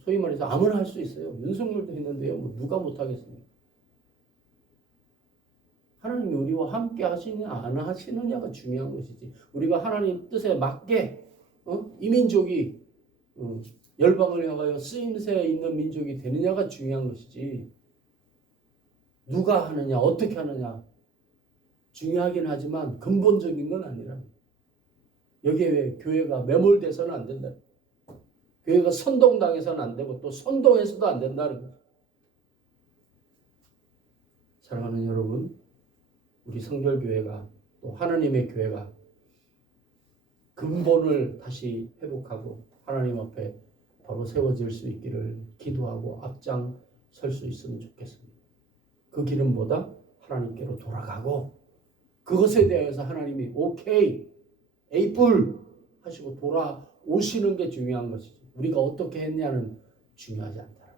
소위 말해서 아무나 할 수 있어요. 윤석열도 했는데요. 누가 못하겠습니까? 하나님이 우리와 함께 하시느냐 안 하시느냐가 중요한 것이지. 우리가 하나님 뜻에 맞게 이 민족이 열방을 향하여 쓰임새 있는 민족이 되느냐가 중요한 것이지. 누가 하느냐 어떻게 하느냐 중요하긴 하지만 근본적인 건 아니라. 여기에 왜 교회가 매몰돼서는 안 된다. 교회가 선동당해서는 안 되고 또 선동해서도 안 된다는 거죠. 사랑하는 여러분, 우리 성결교회가 또 하나님의 교회가 근본을 다시 회복하고 하나님 앞에 바로 세워질 수 있기를 기도하고 앞장 설 수 있으면 좋겠습니다. 그 길은 뭐다? 하나님께로 돌아가고 그것에 대해서 하나님이 오케이, 에이뿔 하시고 돌아오시는 게 중요한 것이지. 우리가 어떻게 했냐는 중요하지 않다.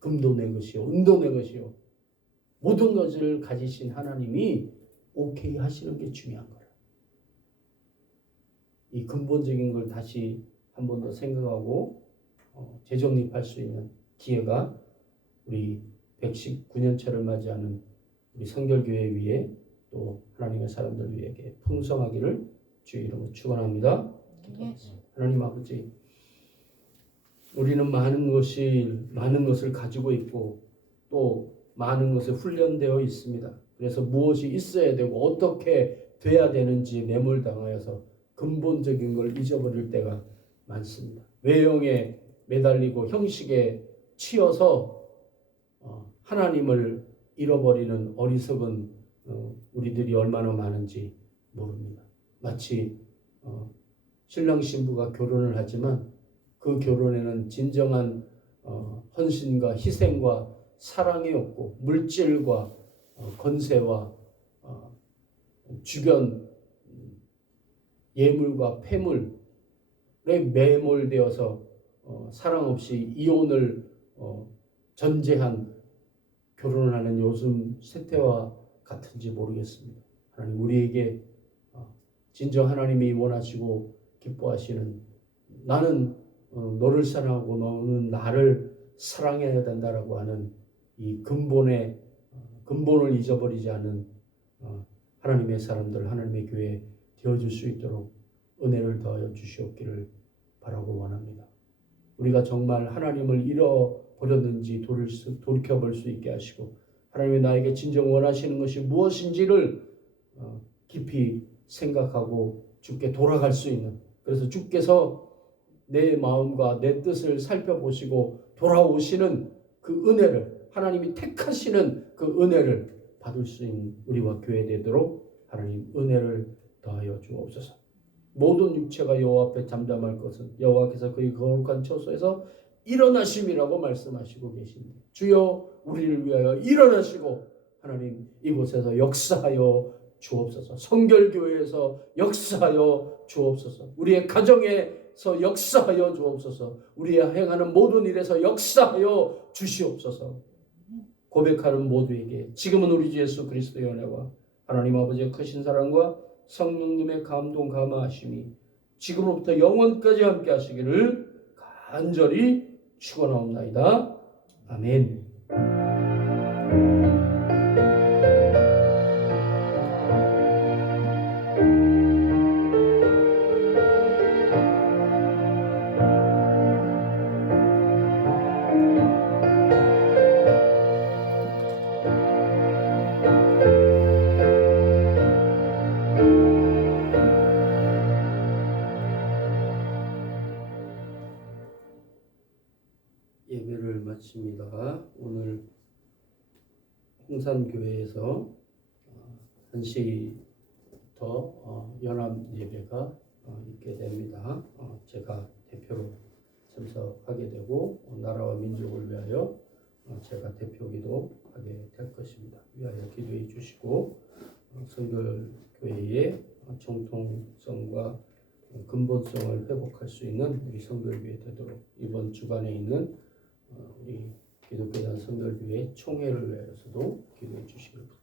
금도 내 것이요, 은도 내 것이요. 모든 것을 가지신 하나님이 오케이 하시는 게 중요한 거라. 이 근본적인 걸 다시 한 번 더 생각하고 재정립할 수 있는 기회가 우리 119년차를 맞이하는 우리 성결교회 위에 또 하나님의 사람들 위에게 풍성하기를 주의 이름으로 축원합니다. 기도하겠습니다. 하나님 아버지, 우리는 많은 것을 가지고 있고 또 많은 것에 훈련되어 있습니다. 그래서 무엇이 있어야 되고 어떻게 돼야 되는지 매몰당하여서 근본적인 걸 잊어버릴 때가 많습니다. 외형에 매달리고 형식에 치여서 하나님을 잃어버리는 어리석은 우리들이 얼마나 많은지 모릅니다. 마치 신랑 신부가 결혼을 하지만 그 결혼에는 진정한 헌신과 희생과 사랑이 없고 물질과 건세와 주변 예물과 폐물에 매몰되어서 사랑 없이 이혼을 전제한 결혼을 하는 요즘 세태와 같은지 모르겠습니다. 하나님, 우리에게 진정 하나님이 원하시고 기뻐하시는, 나는 너를 사랑하고 너는 나를 사랑해야 된다라고 하는 이 근본을 잊어버리지 않은 하나님의 사람들, 하나님의 교회 되어줄 수 있도록 은혜를 더하여 주시옵기를 바라고 원합니다. 우리가 정말 하나님을 잃어버렸는지 돌이켜볼 수 있게 하시고 하나님이 나에게 진정 원하시는 것이 무엇인지를 깊이 생각하고 주께 돌아갈 수 있는, 그래서 주께서 내 마음과 내 뜻을 살펴보시고 돌아오시는 그 은혜를, 하나님이 택하시는 그 은혜를 받을 수 있는 우리와 교회 되도록 하나님 은혜를 더하여 주옵소서. 모든 육체가 여호와 앞에 잠잠할 것은 여호와께서 그의 거룩한 처소에서 일어나심이라고 말씀하시고 계십니다. 주여 우리를 위하여 일어나시고 하나님 이곳에서 역사하여 주옵소서. 성결교회에서 역사하여 주옵소서. 우리의 가정에서 역사하여 주옵소서. 우리의 행하는 모든 일에서 역사하여 주시옵소서. 고백하는 모두에게 지금은 우리 주 예수 그리스도의 은혜와 하나님 아버지의 크신 사랑과 성령님의 감동 감화하심이 지금부터 영원까지 함께 하시기를 간절히 축원하옵나이다. 아멘. 예배를 마칩니다. 오늘 홍산교회에서 1시부터 연합 예배가 있게 됩니다. 제가 대표로 참석하게 되고 나라와 민족을 위하여 제가 대표기도 하게 될 것입니다. 위하여 기도해 주시고 성결교회의 정통성과 근본성을 회복할 수 있는 우리 성결교회 되도록 이번 주간에 있는 우리 기독교단 성결교회 총회를 위해서도 기도해 주시길 부탁드립니다.